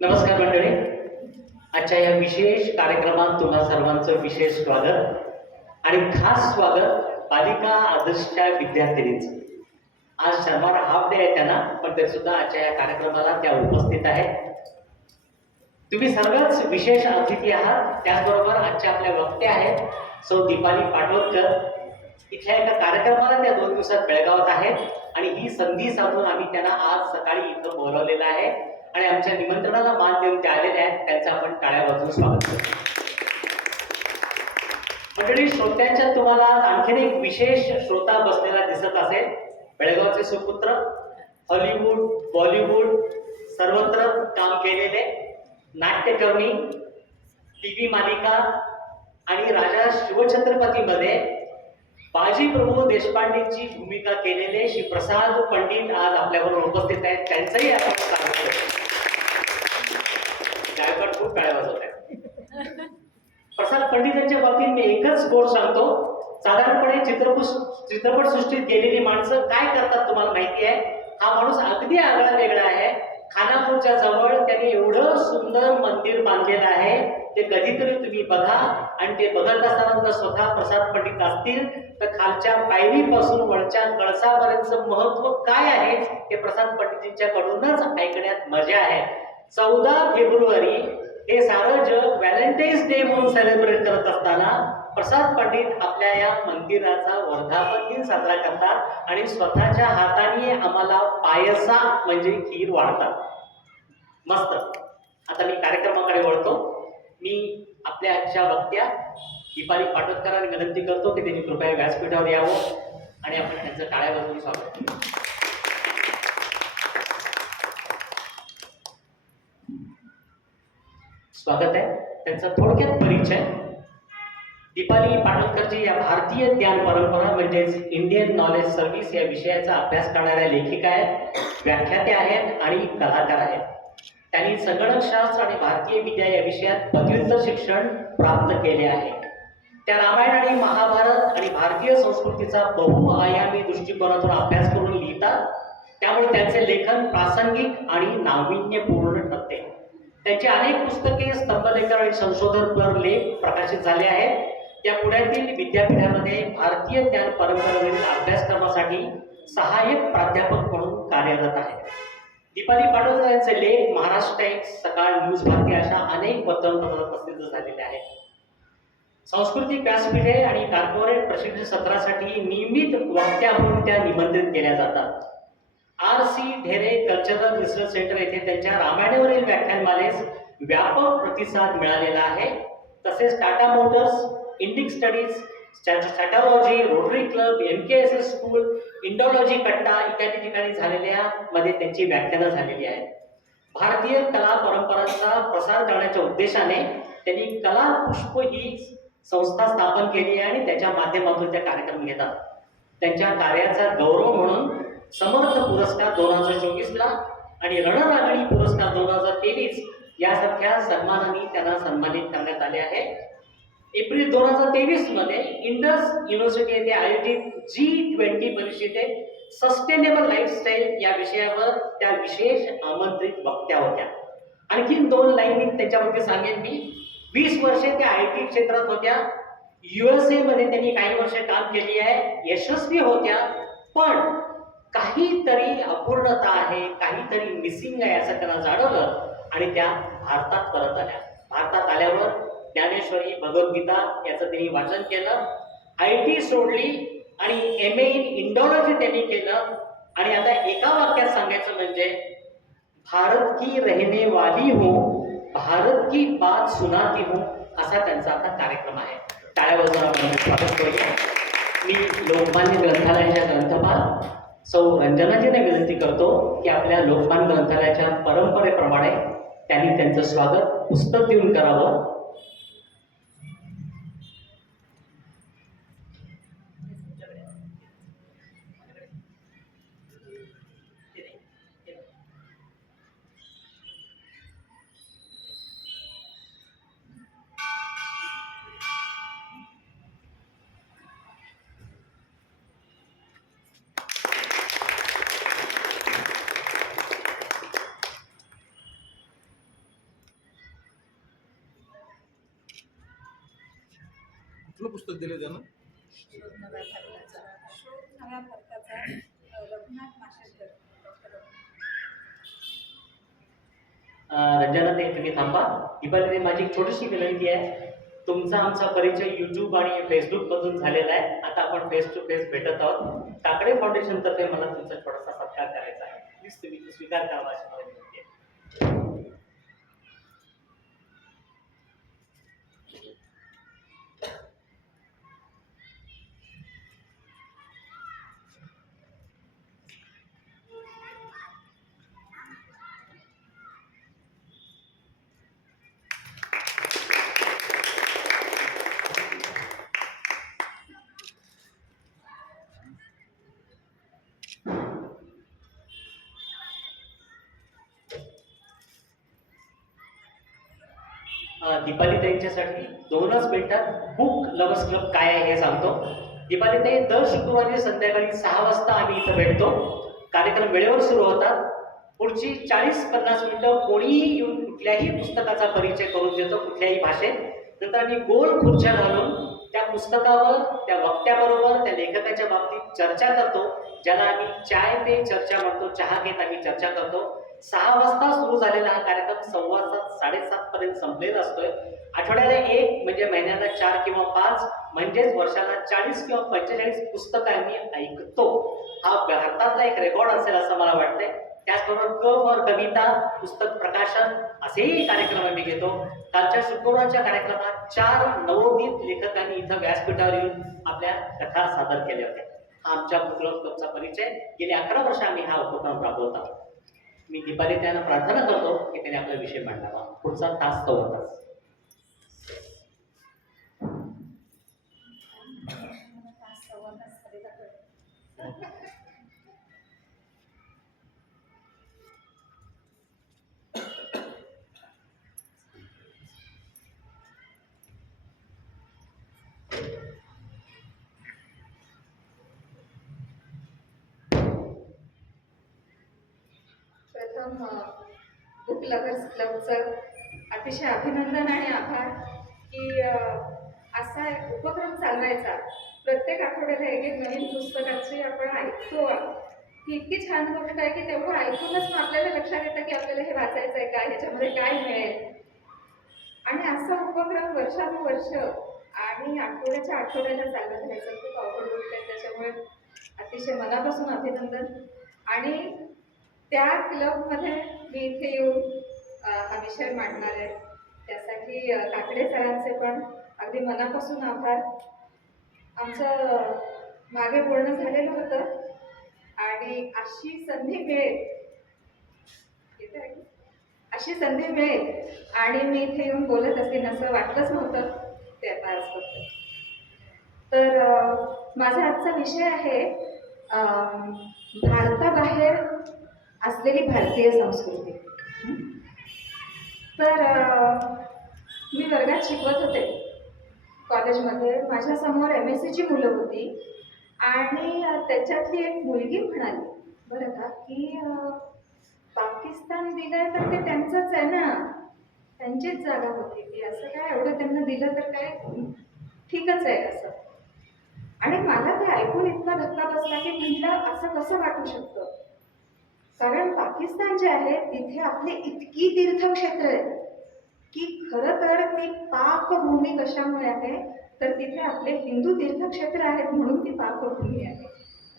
नमस्कार मंडळी. आजच्या या विशेष कार्यक्रमात तुम्हा सर्वांचं विशेष स्वागत आणि खास स्वागत बालिका आदर्शच्या विद्यार्थिनींचं. आज शनिवार हाफ डे आहे त्यांना, पण ते सुद्धा आजच्या या कार्यक्रमाला त्या उपस्थित आहेत. तुम्ही सर्वच विशेष अतिथी आहात. त्याचबरोबर आजच्या आपल्या वक्त्या आहेत सौ दीपाली पाटोदकर. इथल्या एका कार्यक्रमाला त्या 2 दिवसात बेळगावात आहेत आणि ही संधी साधून आम्ही त्यांना आज सकाळी इथं बोलावलेलं आहे आणि आमच्या निमंत्रणाला मान देऊन ते आलेले आहेत. त्यांचं आपण टाळ्या वाजवून स्वागत करतो. मंडळी, श्रोत्यांच्या तुम्हाला आणखीन एक विशेष श्रोता बसलेला दिसत असेल. बेळगावचे सुपुत्र, हॉलिवूड, बॉलिवूड सर्वत्र काम केलेले नाट्यकर्मी, टीव्ही मालिका आणि राजा शिवछत्रपतीमध्ये बाजी प्रभू देशपांडेंची भूमिका केलेले श्री प्रसाद पंडित आज आपल्याबरोबर उपस्थित आहेत. त्यांचंही आपण स्वागत करतो. गायकवाड खूप टाळ्या वाजवत आहेत. प्रसाद पंडितांच्या बाबतीत मी एकच गोष्ट सांगतो. साधारणपणे चित्रपट सृष्टीत गेलेली माणसं काय करतात तुम्हाला माहिती आहे. हा माणूस अगदी आगळा वेगळा आहे. खानापूरच्या जवळ त्यांनी एवढं सुंदर मंदिर बांधलेलं आहे, ते कधीतरी तुम्ही बघा. आणि ते बघत असताना जर स्वतः प्रसाद पंडित असतील तर खालच्या पायरीपासून वरच्या कळसापर्यंतचं महत्व काय आहे ते प्रसाद पंडितांच्याकडूनच ऐकण्यात मजा आहे. 14 फेब्रुवारी हे सारं जग व्हॅलेंटाईन्स डे म्हणून सेलिब्रेट करत असताना प्रसाद पंडित आपल्या या मंदिराचा वर्धापन दिन साजरा करतात आणि स्वतःच्या हाताने आम्हाला पायसा म्हणजे खीर वाढतात. मस्त. आता मी कार्यक्रमाकडे वळतो. मी आपल्या आजच्या वक्त्या दीपाली पाटोदकरांना विनंती करतो की त्यांनी कृपया व्यासपीठावर यावं आणि आपण त्यांचं टाळ्या वाजवून स्वागत करू. स्वागत आहे. त्यांचा थोडक्यात परिचय. दीपाली पाटोदकरजी या भारतीय ज्ञान परंपरा म्हणजेच इंडियन नॉलेज सर्व्हिस या विषयाचा अभ्यास करणाऱ्या लेखिका आहेत, व्याख्यात्या आहेत आणि कलाकार आहेत. त्यांनी संगणकशास्त्र आणि भारतीय विद्या या विषयात पदव्युत्तर शिक्षण प्राप्त केले आहे. त्या रामायण आणि महाभारत आणि भारतीय संस्कृतीचा बहुआयामी दृष्टिकोनातून अभ्यास करून लिहितात. त्यामुळे त्यांचे लेखन प्रासंगिक आणि नाविन्यपूर्ण ठरते. त्यांची अनेक पुस्तके, स्तंभलेखन आणि संशोधनपर लेख प्रकाशित झाले आहेत. त्या पुण्यातील विद्यापीठामध्ये भारतीय ज्ञान परंपरेवरील अभ्यासक्रमासाठी सहाय्यक प्राध्यापक म्हणून कार्यरत आहेत. दीपाली पाटोदकर यांचे लेख महाराष्ट्र टाइम्स, सकाळ, न्यूज भारती अशा अनेक वर्तमानपत्रात प्रसिद्ध झालेले आहेत. सांस्कृतिक व्यासपीठे आणि कॉर्पोरेट प्रशिक्षण सत्रासाठी नियमित वक्त्या म्हणून त्या निमंत्रित केल्या जातात. RC Dhere Cultural Research Centre येथे त्यांच्या रामायणावरील व्याख्यानमालेस व्यापक प्रतिसाद मिळालेला आहे. तसेच टाटा मोटर्स, इंडिक स्टडीज, स्टॅटॉलॉजी, Rotary Club, MKSS School, Indology Katta इत्यादी ठिकाणी झालेल्या मध्ये त्यांची व्याख्यानं झालेली आहेत. भारतीय कला परंपरांचा प्रसार करण्याच्या उद्देशाने त्यांनी कला पुष्प ही संस्था स्थापन केली आहे आणि त्याच्या माध्यमातून त्या कार्यक्रम घेतात. त्यांच्या कार्याचा गौरव म्हणून समर्थ पुरस्कार 2024 ला आणि रणरागिणी पुरस्कार 2023 यासारख्या सन्मानांनी त्यांना सन्मानित करण्यात आले आहे. एप्रिल 2023 मध्ये इंडस युनिव्हर्सिटी येथे आयोजित G20 परिषदेत सस्टेनेबल लाईफस्टाईल या विषयावर त्या विशेष आमंत्रित वक्त्या होत्या. आणखीन 2 लाईन मी त्यांच्याबद्दल सांगेन. मी 20 वर्षे त्या IT क्षेत्रात होत्या. USA मध्ये त्यांनी काही वर्षे काम केली आहे. यशस्वी होत्या, पण काहीतरी अपूर्णता आहे, काहीतरी मिसिंग आहे असं त्यांना जाणवलं आणि त्या भारतात परत आल्या. भारतात आल्यावर ज्ञानेश्वरी, भगवद्गीता याचं त्यांनी वाचन केलं. IT सोडली आणि MA इन इंडोलॉजी त्यांनी केलं. आणि आता एका वाक्यात सांगायचं म्हणजे भारत की रहने वाली हूं, भारत की बात सुनाती हूं असा त्यांचा आता कार्यक्रम आहे. टाळ्या वाजवून आपण स्वागत करूया. मी लोकमान्य ग्रंथालयाच्या ग्रंथपाल सौ रंजनाजींना विनंती करतो की आपल्या लोकमान्य ग्रंथालयाच्या परंपरेप्रमाणे त्यांनी त्यांचं स्वागत पुस्तक देऊन करावं. कुठलं पुस्तक दिलं त्यानं? शोध नव्या भारताचा रघुनाथ माशेलकर, डॉक्टर रंजना ताई तुम्ही थांबा. दीपाली, माझी एक छोटीशी विनंती आहे. तुमचा आमचा परिचय YouTube आणि Facebook मधून झालेला आहे. आता आपण फेस टू फेस भेटत आहोत. काकडे फाउंडेशन तर्फे मला तुमचा थोडासा सत्कार करायचा आहे. प्लीज तुम्ही तो स्वीकार करावा अशी मला विनंती आहे. दीपाली ताईंच्यासाठी 2च मिनिटात बुक लवर्स क्लब काय आहे हे सांगतो. दीपाली ताई, दर शुक्रवारी संध्याकाळी 6 वाजता आम्ही इथं भेटतो. कार्यक्रम वेळेवर सुरू होतात. पुढची 40-50 मिनिटं कोणीही येऊन कुठल्याही पुस्तकाचा परिचय करून देतो, कुठल्याही भाषेत. नंतर आम्ही गोल खुर्च्या घालून त्या पुस्तकावर, त्या वक्त्याबरोबर, त्या लेखकाच्या बाबतीत चर्चा करतो, ज्याला आम्ही चाय पे चर्चा म्हणतो. चहा घेत आम्ही चर्चा करतो. 6 वाजता सुरू झालेला हा कार्यक्रम 7:15-7:30 पर्यंत संपलेला असतोय. आठवड्याला 1 म्हणजे महिन्याला 4 किंवा 5 म्हणजेच वर्षाला 40 किंवा 45 पुस्तकं आम्ही ऐकतो. हा भारतातला एक रेकॉर्ड असेल असं मला वाटतंय. त्याचबरोबर क फॉर कविता, पुस्तक प्रकाशन असेही कार्यक्रम आम्ही घेतो. कालच्या शुक्रवारच्या कार्यक्रमात 4 नवोदित लेखकांनी इथं व्यासपीठावर येऊन आपल्या कथा सादर केल्या होत्या. हा आमच्या बुक क्लबचा परिचय. गेली 11 वर्ष आम्ही हा उपक्रम राबवत आहोत. मी दीपाली त्यांना प्रार्थना करतो की त्यांनी आपला विषय मांडावा. पुढचा तास 1 तास. प्रथम बुक लवर्स क्लबचं अतिशय अभिनंदन आणि आभार की असा एक उपक्रम चालवायचा. प्रत्येक आठवड्याला एक नवीन पुस्तकाची आपण ऐकतो. ही इतकी छान गोष्ट आहे की तेवढं ऐकूनच आपल्याला लक्षात येतं की आपल्याला हे वाचायचं आहे काय, ह्याच्यामध्ये काय मिळेल. आणि असा उपक्रम वर्षानुवर्ष आणि आठवड्याच्या आठवड्याला चालत राहायचं खूप अवघड गोष्ट आहे. त्याच्यामुळे अतिशय मनापासून अभिनंदन. आणि त्या क्लबमध्ये मी इथे येऊन हा विषय मांडणार आहे. त्यासाठी काकडे सरांचे पण अगदी मनापासून आभार. आमचं मागे बोलणं झालेलं होतं आणि अशी संधी मिळेल, अशी संधी मिळेल आणि मी इथे येऊन बोलत असेल असं वाटलंच नव्हतं. ते आता आज होतं. तर माझा आजचा विषय आहे भारताबाहेर असलेली भारतीय संस्कृती. तर मी वर्गात शिकवत होते कॉलेजमध्ये. माझ्यासमोर MSc ची मुलं होती आणि त्याच्यातली एक मुलगी म्हणाली बरं का की पाकिस्तान दिलंय तर ते त्यांचंच आहे ना, त्यांचीच जागा होती ती, असं काय एवढं त्यांना दिलं तर काय ठीकच आहे असं. आणि मला ते ऐकून इतका धक्का बसला की म्हटलं असं कसं वाटू शकतं. कारण पाकिस्तान जे आहे तिथे आपले इतकी तीर्थक्षेत्र आहेत की खरं तर ती पाकभूमी कशामुळे आहे तर तिथे आपले हिंदू तीर्थक्षेत्र आहेत म्हणून ती पाकभूमी आहे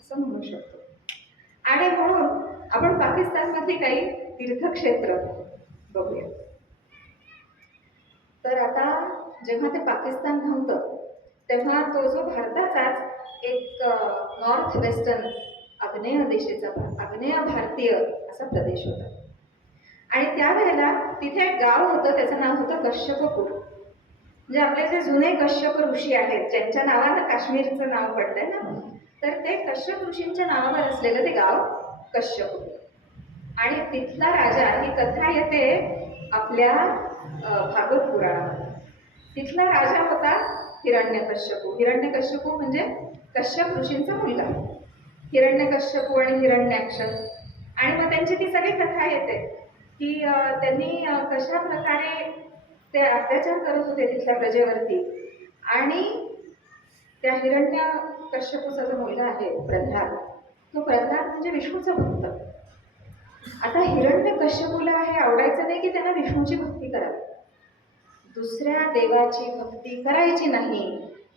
असं म्हणू शकतो. आणि म्हणून आपण पाकिस्तानमध्ये काही तीर्थक्षेत्र बघूया. तर आता जेव्हा ते पाकिस्तान नव्हतं तेव्हा तो जो भारताचाच एक नॉर्थ वेस्टर्न आग्नेय देशाचा आग्नेय भारतीय असा प्रदेश होता. आणि त्यावेळेला तिथे एक गाव होतं, त्याचं नाव होतं कश्यपपूर. म्हणजे आपले जे जुने कश्यप ऋषी आहेत ज्यांच्या नावानं काश्मीरचं नाव पडलंय ना, तर ते कश्यप ऋषींच्या नावावर असलेलं ते गाव कश्यपपूर. आणि तिथला राजा, ही कथा येते आपल्या भागवत पुराणामध्ये. तिथला राजा होता हिरण्यकश्यपू. हिरण्यकश्यपू म्हणजे कश्यप ऋषींचा मुलगा. हिरण्यकश्यपू आणि हिरण्याक्ष. आणि मग त्यांची ती सगळी कथा येते की त्यांनी कशा प्रकारे ते अत्याचार करत होते तिथल्या प्रजेवरती. आणि त्या हिरण्य कश्यपूचा जो मुलगा आहे प्रल्हाद, तो प्रल्हाद म्हणजे विष्णूचा भक्त. आता हिरण्य कश्यपूला हे आवडायचं नाही की त्यांना विष्णूची भक्ती करावी, दुसऱ्या देवाची भक्ती करायची नाही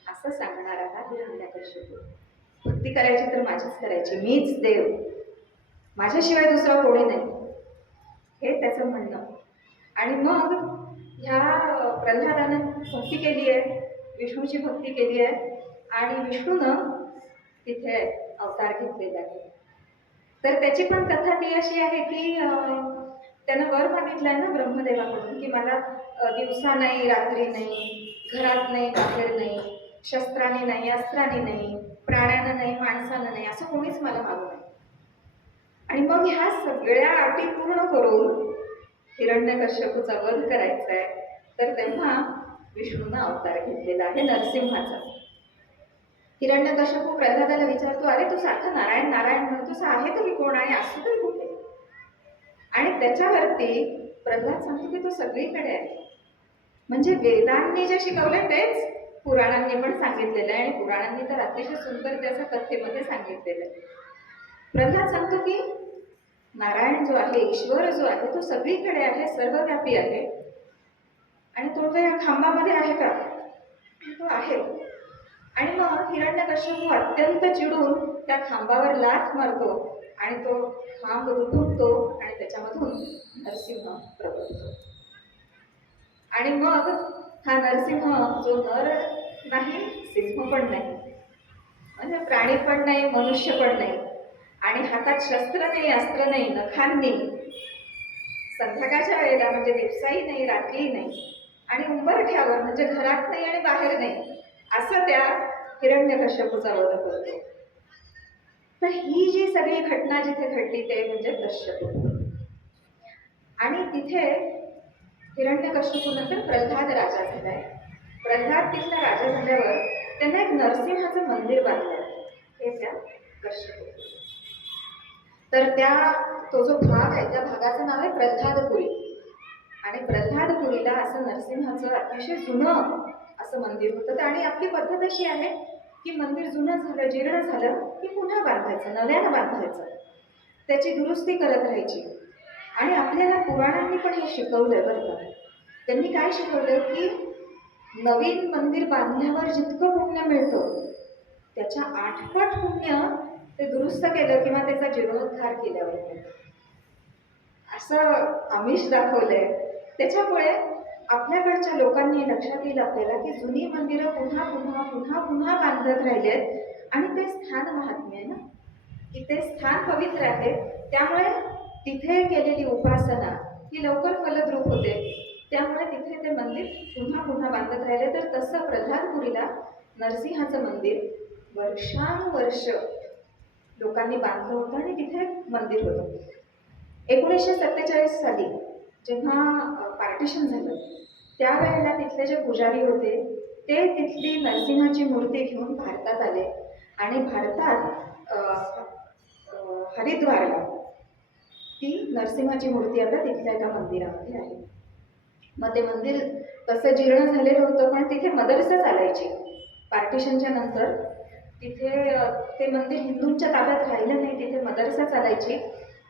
असं सांगणारा हा हिरण्यकश्यपू. भक्ती करायची तर माझीच करायची, मीच देव, माझ्याशिवाय दुसरा कोणी नाही, हे त्याचं म्हणणं. आणि मग ह्या प्रल्हादानं भक्ती केली आहे, विष्णूची भक्ती केली आहे, आणि विष्णूनं तिथे अवतार घेतलेला आहे. तर त्याची पण कथा ती अशी आहे की त्यानं वर मागितलाय ना ब्रह्मदेवाकडून की मला दिवसा नाही, रात्री नाही, घरात नाही, बाहेर नाही, शस्त्राने नाही, अस्त्राने नाही, प्राण्यानं नाही, माणसानं नाही, असं कोणीच मला मागू नये. आणि मग ह्या सगळ्या अटी पूर्ण करून हिरण्यकश्यपूचा वध करायचा आहे, तर तेव्हा विष्णूनं अवतार घेतलेला आहे नरसिंहाचा. हिरण्यकश्यपू प्रल्हादाला विचारतो, अरे तू सारखं नारायण नारायण म्हणतोस, आहे तरी कोण आणि असतो तरी कुठे? आणि त्याच्यावरती प्रल्हाद सांगतो की तो सगळीकडे आहे. म्हणजे वेदांनी जे शिकवले तेच पुराणांनी पण सांगितलेलं आहे, आणि पुराणांनी तर अतिशय सुंदर त्याच्या कथेमध्ये सांगितलेलं आहे. प्रल्हाद सांगतो की नारायण जो आहे, ईश्वर जो आहे, तो सगळीकडे आहे, सर्वव्यापी आहे. आणि तो त्या खांबामध्ये आहे का? तो आहे. आणि मग हिरण्यकश्यपू अत्यंत चिडून त्या खांबावर लाथ मारतो आणि तो खांब दुखतो आणि त्याच्यामधून नरसिंह प्रकटतो. आणि मग हा नरसिंह जो नर नाही, सिंह पण नाही, म्हणजे प्राणी पण नाही, मनुष्य पण नाही, आणि हातात शस्त्र नाही, अस्त्र नाही, नखांनी, संध्याकाळच्या वेळेला म्हणजे दिवसाही नाही, रात्रीही नाही, आणि उंबरठ्यावर म्हणजे घरात नाही आणि बाहेर नाही, असं त्या हिरण्यकश्यपूचा वध करतो. तर ही जी सगळी घटना जिथे घडली ते म्हणजे कश्यप. आणि तिथे हिरण्यकश्यपू नंतर प्रल्हाद राजा झालाय. प्रल्हाद तिथला राजा झाल्यावर त्यांना एक नरसिंहाचं मंदिर बांधलं, हे त्या कश्यप. तर तो जो भाग आहे त्या भागाचं नाव आहे प्रल्हादपुरी. आणि प्रल्हादपुरीला असं नरसिंहाचं अतिशय जुनं असं मंदिर होतं. आणि आपली पद्धत अशी आहे की मंदिर जुनं झालं, जीर्ण झालं की पुन्हा बांधायचं, नव्यानं बांधायचं, त्याची दुरुस्ती करत राहायची. आणि आपल्याला पुराणांनी पण हे शिकवलं बरं का. त्यांनी काय शिकवलं की नवीन मंदिर बांधल्यावर जितकं पुण्य मिळतं त्याच्या 8 पट पुण्य ते दुरुस्त केलं किंवा त्याचा जीर्णोद्धार केल्यावर मिळतं, असं आमिष दाखवलंय. त्याच्यामुळे आपल्याकडच्या लोकांनी लक्षात येईल आपल्याला की जुनी मंदिरं पुन्हा पुन्हा पुन्हा पुन्हा बांधत राहिलेत, आणि ते स्थान महात्म्य आहे ना, की ते स्थान पवित्र आहे, त्यामुळे तिथे केलेली उपासना ही लवकर फलद्रूप होते, त्यामुळे तिथे ते मंदिर पुन्हा पुन्हा बांधत राहिले. तर तसं प्रल्हादपुरीला नरसिंहाचं मंदिर वर्षानुवर्ष लोकांनी बांधलं होतं आणि तिथे मंदिर होतं. 1947 साली जेव्हा पार्टिशन झालं त्यावेळेला तिथले जे पुजारी होते ते तिथली नरसिंहाची मूर्ती घेऊन भारतात आले, आणि भारतात हरिद्वारला ती नरसिंहाची मूर्ती आता तिथल्या एका मंदिरामध्ये आहे. मग ते मंदिर तसं जीर्ण झालेलं होतं, पण तिथे मदरसा चालायची. पार्टिशनच्या नंतर तिथे ते मंदिर हिंदूंच्या ताब्यात राहिलं नाही, तिथे मदरसा चालायची.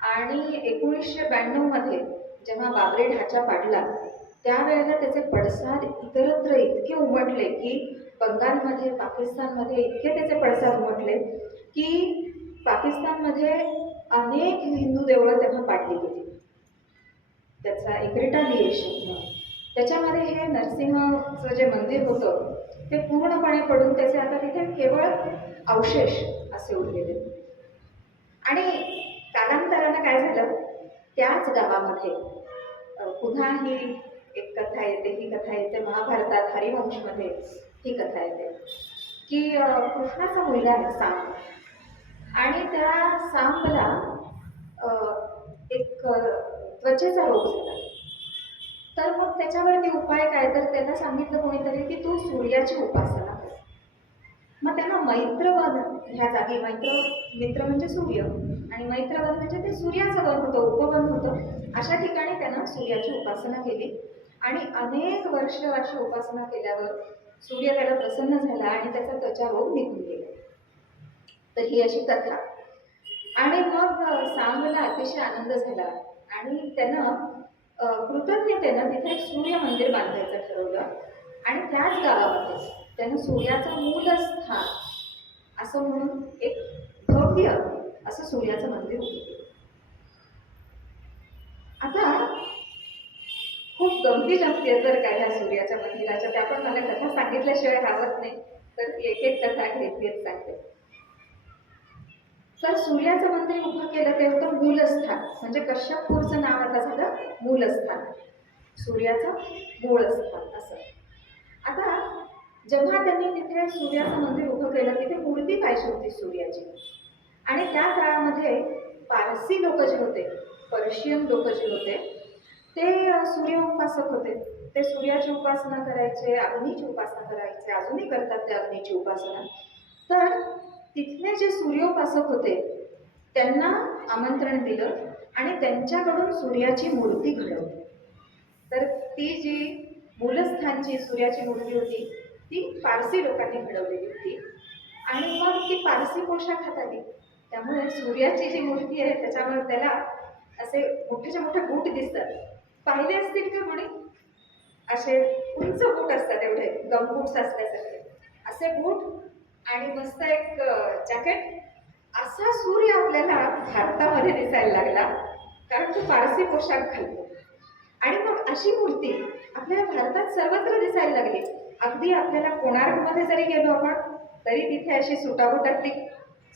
आणि 1992 मध्ये जेव्हा बाबरी ढाचा पाडला त्यावेळेला त्याचे पडसाद इतरत्र इतके उमटले की बंगालमध्ये, पाकिस्तानमध्ये इतके त्याचे पडसाद उमटले की पाकिस्तानमध्ये अनेक हिंदू देवळं तेव्हा पाडली गेली. त्याचा एक रिटालिएशन, त्याच्यामध्ये हे नरसिंहचं जे मंदिर होतं ते पूर्णपणे पडून त्याचे आता तिथे केवळ अवशेष असे उरलेले. आणि कालांतरानं काय झालं, त्याच गावामध्ये पुन्हा ही एक कथा येते. ही कथा येते महाभारतात, हरिवंशमध्ये ही कथा येते की कृष्णाचा मुलगा आहे सांब, आणि त्या सांबला एक त्वचेचा रोग झाला. तर मग त्याच्यावरती उपाय काय, तर त्याला सांगितलं कोणीतरी की तू सूर्याची उपासना कर. मग त्यांना मैत्रवन ह्या जागी, मित्र म्हणजे सूर्य, आणि मैत्रवन म्हणजे ते सूर्याचं वन होतं, उपवन होतं. अशा ठिकाणी त्यानं सूर्याची उपासना केली, आणि अनेक वर्ष अशी उपासना केल्यावर सूर्य त्याला प्रसन्न झाला आणि त्याचा त्वचारोग निघून गेला. तर ही अशी कथा. आणि मग सांबला अतिशय आनंद झाला आणि त्यानं कृतज्ञतेनं तिथे एक सूर्य मंदिर बांधायचं ठरवलं. आणि त्याच गावामध्ये त्यानं सूर्याचं मूलस्थान असं म्हणून एक भव्य असं सूर्याचं मंदिर उभं केलं. आता खूप गमती जमती आहेत बरं का ह्या सूर्याच्या मंदिराच्या, त्या पण मला कथा सांगितल्याशिवाय राहत नाही, तर एक एक कथा घेत सांगते. तर सूर्याचं मंदिर उभं केलं ते होतं मूलस्थान, म्हणजे कश्यपूरचं नाव आता झालं मूलस्थान, सूर्याचं मूळस्थान असं. आता जेव्हा त्यांनी तिथे सूर्याचं मंदिर उभं केलं तिथे मूर्ती पाहिजे होती सूर्याची. आणि त्या काळामध्ये पारसी लोक जे होते, पर्शियन लोक जे होते, ते सूर्य उपासक होते. ते सूर्याची उपासना करायचे, अग्नीची उपासना करायचे, अजूनही करतात ते अग्नीची उपासना. तर तिथले जे सूर्योपासक होते त्यांना आमंत्रण दिलं आणि त्यांच्याकडून सूर्याची मूर्ती घडवली. तर ती जी मूलस्थानची सूर्याची मूर्ती होती ती पारसी लोकांनी घडवलेली होती. आणि मग ती पारसी पोशाखात आली. त्यामुळे सूर्याची जी मूर्ती आहे त्याच्यावर त्याला असे मोठेच्या मोठे बूट दिसतात. पाहिले असतील का कोणी? असे उंच बूट असतात, एवढे गमबूट्स असल्यासारखे असे बूट आणि मस्त एक जॅकेट. असा सूर्य आपल्याला भारतामध्ये दिसायला लागला कारण तो पारसी पोशाख घालतो. आणि मग अशी मूर्ती आपल्याला भारतात सर्वत्र दिसायला लागली. अगदी आपल्याला कोणार्कमध्ये जरी गेलो आपण तरी तिथे अशी सुटाबुटातली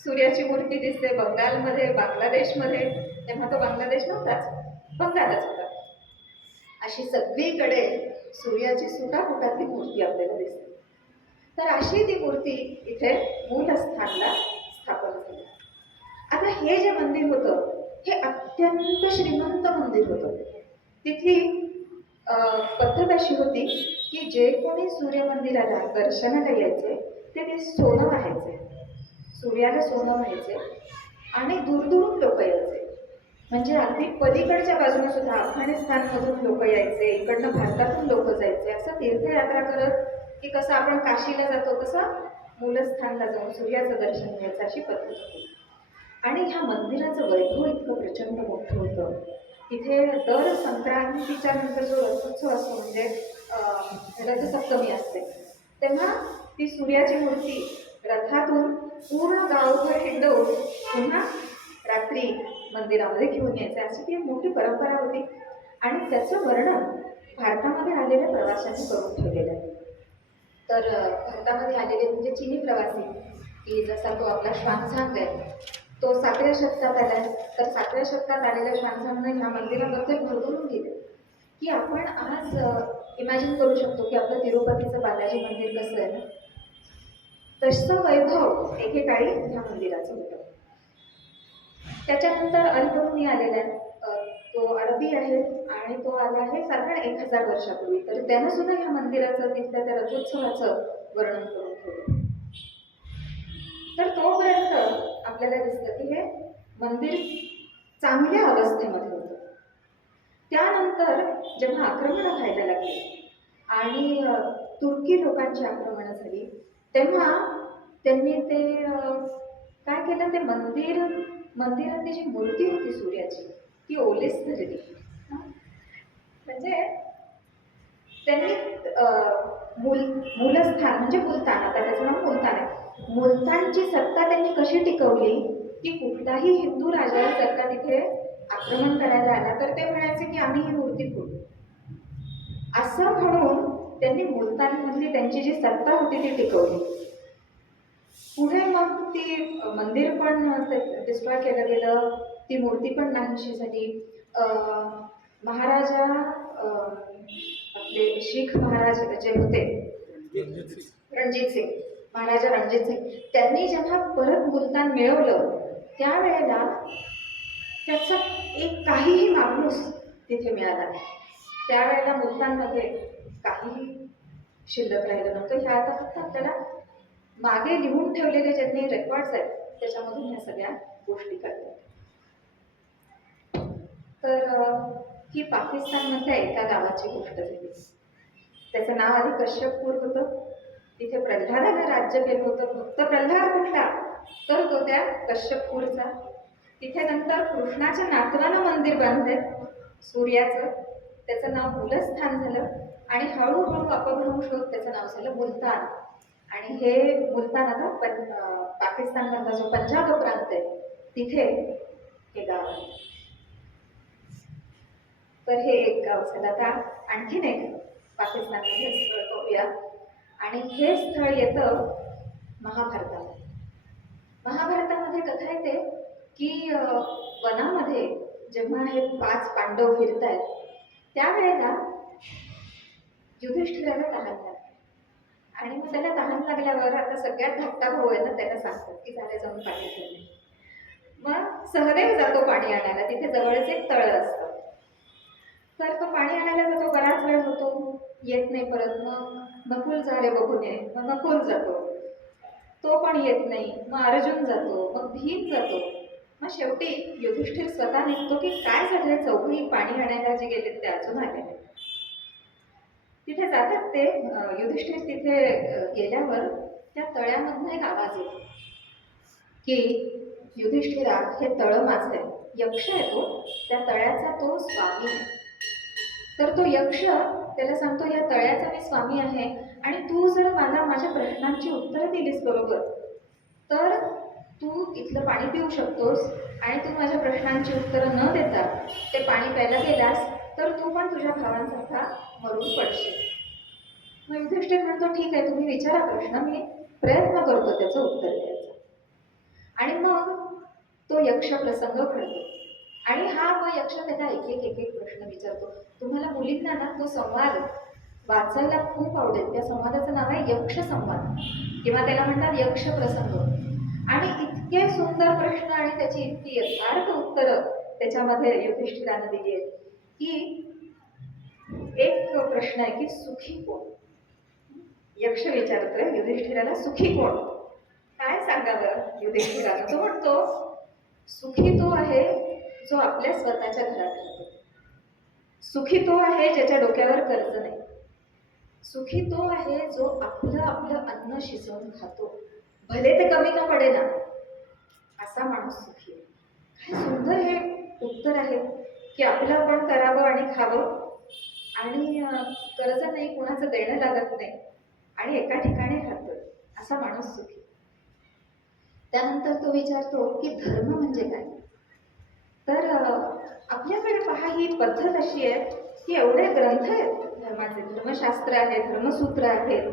सूर्याची मूर्ती दिसते. बंगालमध्ये, बांगलादेशमध्ये, तेव्हा तो बांगलादेश नव्हताच, बंगालच होता, अशी सगळीकडे सूर्याची सुटाबुटातली मूर्ती आपल्याला दिसते. तर अशी ती मूर्ती इथे मूलस्थानला स्थापन झाली. आता हे जे मंदिर होतं हे अत्यंत श्रीमंत मंदिर होतं. तिथली पद्धत अशी होती की जे कोणी सूर्य मंदिराला दर्शनाला यायचे ते सोनं व्हायचे, सूर्याला सोनं व्हायचे. आणि दूरदूरून लोक यायचे, म्हणजे अगदी पलीकडच्या बाजूने सुद्धा अफगाणिस्तानमधून लोक यायचे, इकडनं भारतातून लोक जायचे. असं तीर्थयात्रा करत की कसं आपण काशीला जातो तसं मूलस्थानला जाऊन सूर्याचं दर्शन घ्यायचं अशी पद्धत होती. आणि ह्या मंदिराचं वैभव इतकं प्रचंड मोठं होतं. तिथे दर संक्रांतीच्या नंतर जो रथोत्सव असतो, म्हणजे रथसप्तमी असते, तेव्हा ती सूर्याची मूर्ती रथातून पूर्ण गावभर हिंडवून पुन्हा रात्री मंदिरामध्ये घेऊन यायचे, अशी ती एक मोठी परंपरा होती. आणि त्याचं वर्णन भारतामध्ये आलेल्या प्रवाशांनी करून ठेवलेलं आहे. तर भारतामध्ये आलेले म्हणजे चीनी प्रवासी, की जसा तो आपला श्वानझांग आहे तो 7व्या शतकात आला. तर 7व्या शतकात आलेल्या श्वानझांगने ह्या मंदिराबद्दल भरभरून लिहिलं की आपण आज इमॅजिन करू शकतो की आपलं तिरुपतीचं बालाजी मंदिर कसं आहे ना, तसं वैभव एकेकाळी ह्या मंदिराचं होतं. त्याच्यानंतर अल्बरुनी आलेला आहे, तो अरबी आहे आणि तो आला आहे साधारण 1000 वर्षापूर्वी. तर त्यानं सुद्धा ह्या मंदिराचं तिथल्या त्या रथोत्सवाचं वर्णन करून ठेवलं. तर तोपर्यंत आपल्याला दिसतं की हे मंदिर चांगल्या अवस्थेमध्ये होतं. त्यानंतर जेव्हा आक्रमणं व्हायला लागली आणि तुर्की लोकांची आक्रमणं झाली तेव्हा त्यांनी ते काय केलं, ते मंदिरातली जी मूर्ती होती सूर्याची ती ओलीस धरली. म्हणजे त्यांनी मूलस्थान म्हणजे मुलतान, आता त्याचं नाव मुलतान आहे, मुलतानची सत्ता त्यांनी कशी टिकवली की कुठलाही हिंदू राजा जर का तिथे आक्रमण करायला आला तर ते म्हणायचे की आम्ही ही मूर्ती फोडू, असं म्हणून त्यांनी मुलतानमधली त्यांची जी सत्ता होती ती टिकवली. पुढे मग ती मंदिर पण डिस्ट्रॉय केलं गेलं, ती मूर्ती पण नाहीशी झाली. महाराजा आपले शीख महाराज जे होते रणजित सिंग, महाराजा रणजित सिंग, त्यांनी जेव्हा परत मुलतान मिळवलं त्यावेळेला त्याचा एक काहीही माणूस तिथे मिळाला नाही. त्यावेळेला मुलतानमध्ये काहीही शिल्लक राहिलं नव्हतं. ह्या आता फक्त आपल्याला मागे लिहून ठेवलेले ज्यांनी रेकॉर्ड्स आहेत त्याच्यामधून ह्या सगळ्या गोष्टी कळतात. तर ही पाकिस्तानमधल्या एका गावाची गोष्ट झाली. त्याचं नाव आधी कश्यपूर होतं तिथे प्रल्हादाने राज्य केलं होतं. फक्त प्रल्हाद कुठला, तर तो त्या कश्यपूरचा. तिथे नंतर कृष्णाच्या नातवानं मंदिर बांधले सूर्याचं, त्याचं नाव मूलस्थान झालं. आणि हळूहळू अपभ्रंश होत त्याचं नाव झालं मुलतान. आणि हे मुलतान आता पाकिस्तानमधला जो पंजाब प्रांत आहे तिथे हे गाव आहे. तर हे एक गाव झालं. आता आणखीन एक पाकिस्तानमध्ये स्थळ पाहूया. आणि हे स्थळ येतं महाभारतामध्ये. महाभारतामध्ये कथा येते की वनामध्ये जेव्हा हे 5 पांडव फिरतायत त्यावेळेला युधिष्ठिराला तहान लागते. आणि मग त्याला तहान लागल्यावर आता सगळ्यात धाकटा भाऊ आहे ना, त्याला सांगतात की झाले जाऊन पाणी घेऊन ये. मग सहदेव जातो पाणी आणायला. तिथे जवळच एक तळ असतं. तर तो पाणी आणायला जातो, बराच वेळ होतो, येत नाही परत. मग नकुल जा रे बघून ये. मग नकुल जातो, तो पण येत नाही. मग अर्जुन जातो, मग भीम जातो. मग शेवटी युधिष्ठिर स्वतः निघतो की काय झालंय, चौघही पाणी आणायला जे गेले ते अजून आले नाही. तिथे जातात ते युधिष्ठिर. तिथे गेल्यावर त्या तळ्यामधनं एक आवाज येतो की युधिष्ठिरा, हे तळ माझं आहे. यक्ष आहे तो, त्या तळ्याचा तो स्वामी आहे. तर तो यक्ष त्याला सांगतो, या तळ्याचा मी स्वामी आहे आणि तू जर मला माझ्या प्रश्नांची उत्तरं दिलीस बरोबर तर तू इथलं पाणी पिऊ शकतोस. आणि तू माझ्या प्रश्नांची उत्तरं न देता ते पाणी प्यायला गेलास तर तू पण तुझ्या भावांसारखा मरून पडशील. मग युधिष्ठिर म्हणतो, ठीक आहे, तुम्ही विचारा प्रश्न, मी प्रयत्न करतो त्याचं उत्तर द्यायचं. आणि मग तो यक्ष प्रसंग घडतो. आणि हा मग यक्ष त्याला एक एक प्रश्न विचारतो. तुम्हाला मुलींना ना तो संवाद वाचायला खूप आवडेल. त्या संवादाचं नाव आहे यक्ष संवाद किंवा त्याला म्हणतात यक्ष प्रसंग. आणि इतके सुंदर प्रश्न आणि त्याची इतकी यथार्थ उत्तरं त्याच्यामध्ये युधिष्ठिरानं दिली आहेत की एक प्रश्न आहे की सुखी कोण. यक्ष विचारतोय युधिष्ठिराला, सुखी कोण, काय सांगावं युधिष्ठिरानं. तो म्हणतो, सुखी तो आहे जो आपल्या स्वतःच्या घरात राहतो. सुखी तो आहे ज्याच्या डोक्यावर कर्ज नाही. सुखी तो आहे जो आपलं आपलं अन्न शिजवून खातो, भले ते कमी का पडेना, असा माणूस सुखी आहे. काय सुंदर हे उत्तर आहे की आपलं आपण करावं आणि खावं आणि कर्ज नाही, कोणाचं देणं लागत नाही आणि एका ठिकाणी राहतोय, असा माणूस सुखी. त्यानंतर तो विचारतो की धर्म म्हणजे काय. तर आपल्याकडे पहा, ही पद्धत अशी आहे की एवढे ग्रंथ आहेत धर्माचे, धर्मशास्त्र आहे, धर्मसूत्र आहेत,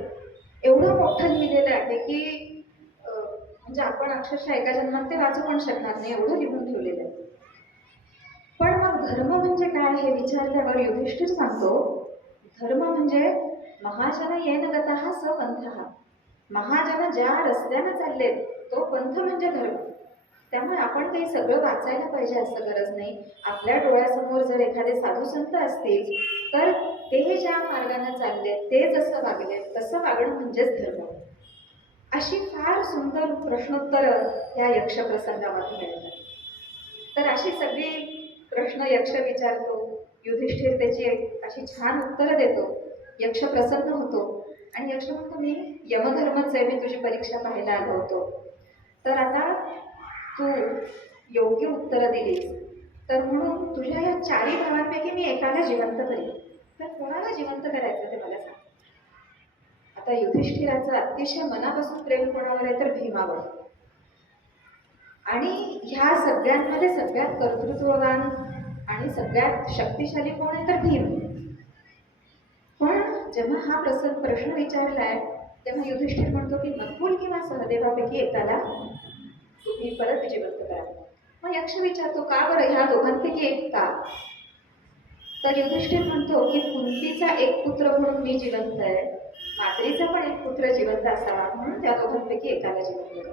एवढं मोठं लिहिलेलं आहे की म्हणजे आपण अक्षरशः एका जन्मात ते वाचू पण शकणार नाही, एवढं लिहून ठेवलेलं आहे. पण मग धर्म म्हणजे काय हे विचारल्यावर युधिष्ठिर सांगतो, धर्म म्हणजे महाजन येन गतः स पंथः. महाजन ज्या रस्त्यानं चाललेत तो पंथ म्हणजे धर्म. त्यामुळे आपण काही सगळं वाचायला पाहिजे असं गरज नाही. आपल्या डोळ्यासमोर जर एखादे साधू संत असतील तर ते ज्या मार्गाने चालले, ते जसं वागले तसं वागणं म्हणजेच धर्म. अशी फार सुंदर प्रश्नोत्तरं या यक्ष प्रसंगामध्ये मिळतात. तर अशी सगळी प्रश्न यक्ष विचारतो, युधिष्ठिर त्याची अशी छान उत्तरं देतो, यक्ष प्रसन्न होतो. आणि यक्ष म्हणतो, मी यमधर्मच आहे, मी तुझी परीक्षा पाहायला आलो होतो. तर आता तू योग्य उत्तरं दिलीस तर म्हणून तुझ्या या 4 भावांपैकी मी एकाला जिवंत करेन. तर कोणाला जिवंत करायचं ते मला सांग. आता युधिष्ठिराचं अतिशय मनापासून प्रेम कोणावर आहे तर भीमावर. आणि ह्या सगळ्यांमध्ये सगळ्यात कर्तृत्ववान आणि सगळ्यात शक्तिशाली कोण आहे तर भीम. पण जेव्हा हा प्रश्न विचारलाय तेव्हा युधिष्ठिर म्हणतो की नकुल किंवा सहदेवापैकी एकाला तुम्ही परत जिवंत करा. मग यक्ष विचारतो, का बरं, ह्या दोघांपैकी एक का. तर युधिष्ठिर म्हणतो की कुंतीचा एक पुत्र म्हणून मी जिवंत आहे, माद्रीचा पण एक पुत्र जिवंत असावा म्हणून त्या दोघांपैकी एकाला जिवंत करा.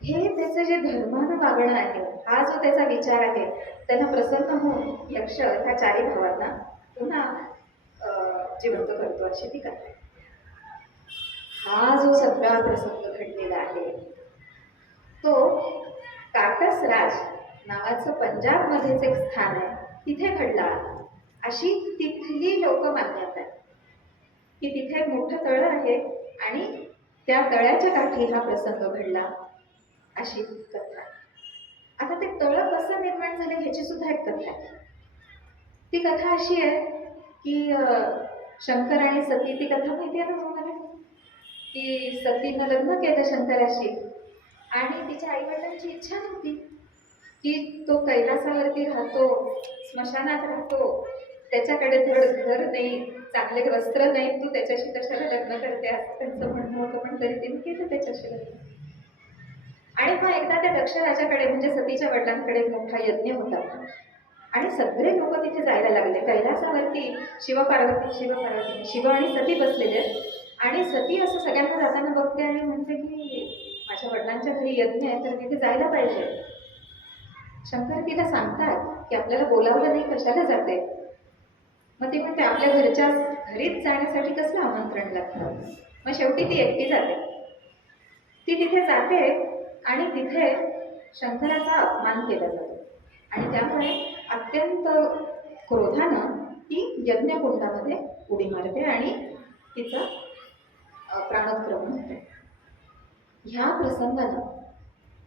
हे त्याचं जे धर्मानं वागणं आहे, हा जो त्याचा विचार आहे, त्यांना प्रसन्न होऊन यक्ष ह्या 4 भावांना पुन्हा जिवंत करतो अशी ती कथा. हा जो सगळा प्रसंग घडलेला आहे तो काटस राज नावाचं पंजाबमध्येच एक स्थान आहे, तिथे घडला अशी तिथली लोक मान्यता आहे की तिथे एक मोठं तळ आहे आणि त्या तळ्याच्या काठी हा प्रसंग घडला, अशी कथा. आता ते तळं कसं निर्माण झालं ह्याची सुद्धा एक कथा आहे. ती कथा अशी आहे की शंकर आणि सती, ती कथा माहिती आहे ना तुम्हाला, की सतीनं लग्न केलं शंकराशी आणि तिच्या आईवडिलांची इच्छा नव्हती की तो कैलासावरती राहतो, स्मशानात राहतो, त्याच्याकडे धड घर नाही, चांगले वस्त्र नाही, तू त्याच्याशी कशाला लग्न करते असं त्यांचं म्हणणं होतं. पण तरी तिने केलं त्याच्याशी लग्न. आणि मग एकदा त्या दक्ष राजाकडे म्हणजे सतीच्या वडिलांकडे एक मोठा यज्ञ होता आणि सगळे लोक तिथे जायला लागले. कैलासावरती शिव आणि सती बसलेले आहेत आणि सती असं सगळ्यांना जाताना बघते आणि म्हणते की माझ्या वडिलांच्या घरी यज्ञ आहे तर तिथे जायला पाहिजे. शंकर तिला सांगतात की आपल्याला बोलावलं नाही, कशाला जाते. मग ती म्हणते आपल्या घरच्या घरीच जाण्यासाठी कसलं आमंत्रण लागतं. मग शेवटी ती एकटी जाते. ती तिथे जाते आणि तिथे शंकराचा अपमान केला जातो आणि त्यामुळे अत्यंत क्रोधानं ती यज्ञकुंडामध्ये उडी मारते आणि तिचा प्राणोत्क्रमण होते. ह्या प्रसंगानं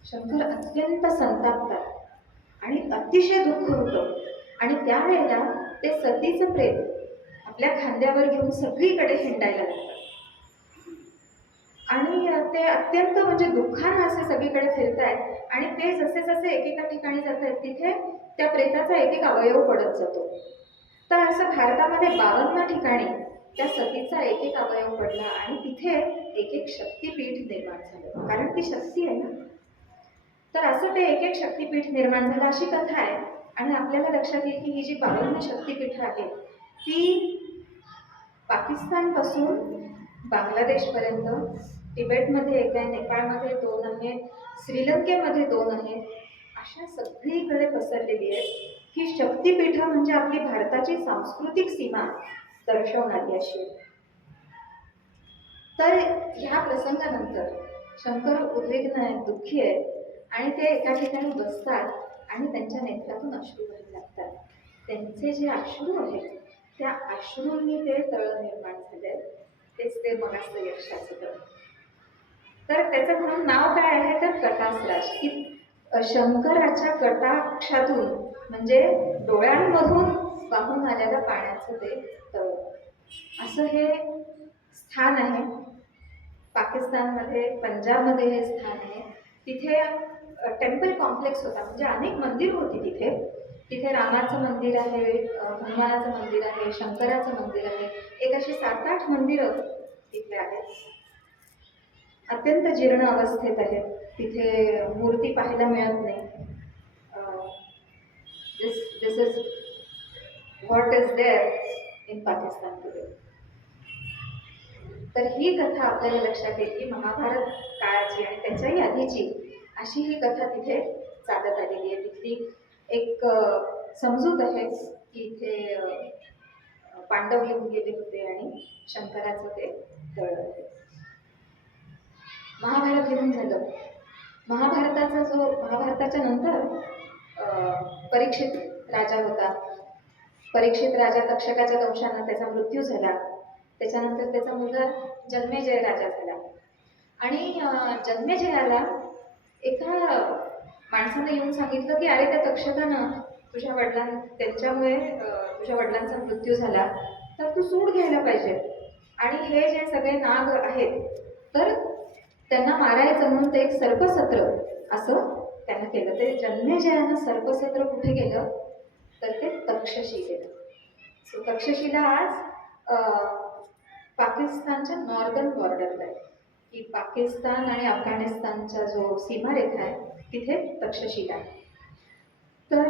शंकर अत्यंत संतापतात आणि अतिशय दुःख होतं आणि त्यावेळेला ते सतीचं प्रेत आपल्या खांद्यावर घेऊन सगळीकडे हिंडायला लागतात आणि ते अत्यंत म्हणजे दुःखानं असे सगळीकडे फिरतायत आणि ते जसे जसे एकेका ठिकाणी जात आहेत तिथे त्या प्रेताचा एक एक अवयव पडत जातो. तर असं भारतामध्ये 52 ठिकाणी त्या सतीचा एक एक अवयव पडला आणि तिथे एक एक शक्तिपीठ निर्माण झालं, कारण ती शक्ती आहे ना. तर असं ते एक एक शक्तिपीठ निर्माण झालं अशी कथा आहे. आणि आपल्याला लक्षात येईल की ही जी 52 शक्तिपीठं आहेत ती पाकिस्तानपासून बांगलादेशपर्यंत, तिबेटमध्ये एक आहे, नेपाळमध्ये 2 आहेत, श्रीलंकेमध्ये 2 आहेत, अशा सगळीकडे पसरलेली आहे. ही शक्तिपीठं म्हणजे आपली भारताची सांस्कृतिक सीमा दर्शवणारी अशी. तर ह्या प्रसंगानंतर शंकर उद्विग्न आहेत, दुःखी आहेत आणि ते एका ठिकाणी बसतात आणि त्यांच्या नेत्रातून अश्रू वाहू लागतात. त्यांचे जे अश्रू आहेत त्या अश्रूंनी ते तळं निर्माण झाले, तेच ते मगाचं यक्षाचं तळं. तर त्याचं म्हणून नाव काय आहे तर कटासराज, की शंकराच्या कटाक्षातून म्हणजे डोळ्यांमधून वाहून आलेल्या पाण्याचं ते तळं. असं हे स्थान आहे. पाकिस्तानमध्ये, पंजाबमध्ये हे स्थान आहे. तिथे टेम्पल कॉम्प्लेक्स होता, म्हणजे अनेक मंदिर होती तिथे. तिथे रामाचं मंदिर आहे, हनुमानाचं मंदिर आहे, शंकराचं मंदिर आहे, एक अशी 7-8 मंदिरं तिथे आहेत. अत्यंत जीर्ण अवस्थेत आहेत. तिथे मूर्ती पाहायला मिळत नाही. This is what is there in Pakistan today. तर ही कथा आपल्याला लक्षात येईल की महाभारत काळाची आणि त्याच्याही आधीची अशी ही कथा तिथे चालत आलेली आहे. तिथली एक समजूत आहे की इथे पांडव येऊन गेले होते आणि शंकराचं ते तळ आहे. महाभारत लिहून झालं. महाभारताच्या नंतर परीक्षित राजा होता. परीक्षित राजा तक्षकाच्या दंशानं त्याचा मृत्यू झाला. त्याच्यानंतर त्याचा मुलगा जन्मेजय राजा झाला आणि जन्मेजयाला एका माणसानं येऊन सांगितलं की अरे त्या तक्षकानं त्यांच्यामुळे तुझ्या वडिलांचा मृत्यू झाला, तर तू सूड घ्यायला पाहिजे आणि हे जे सगळे नाग आहेत तर त्यांना मारायचं म्हणून ते एक सर्पसत्र असं त्यानं केलं. ते जन्मेजयानं सर्पसत्र कुठे गेलं तर ते तक्षशिलेला. सो तक्षशिला आज पाकिस्तानच्या नॉर्दर्न बॉर्डरला आहे, की पाकिस्तान आणि अफगाणिस्तानचा जो सीमारेखा आहे तिथे तक्षशिला आहे. तर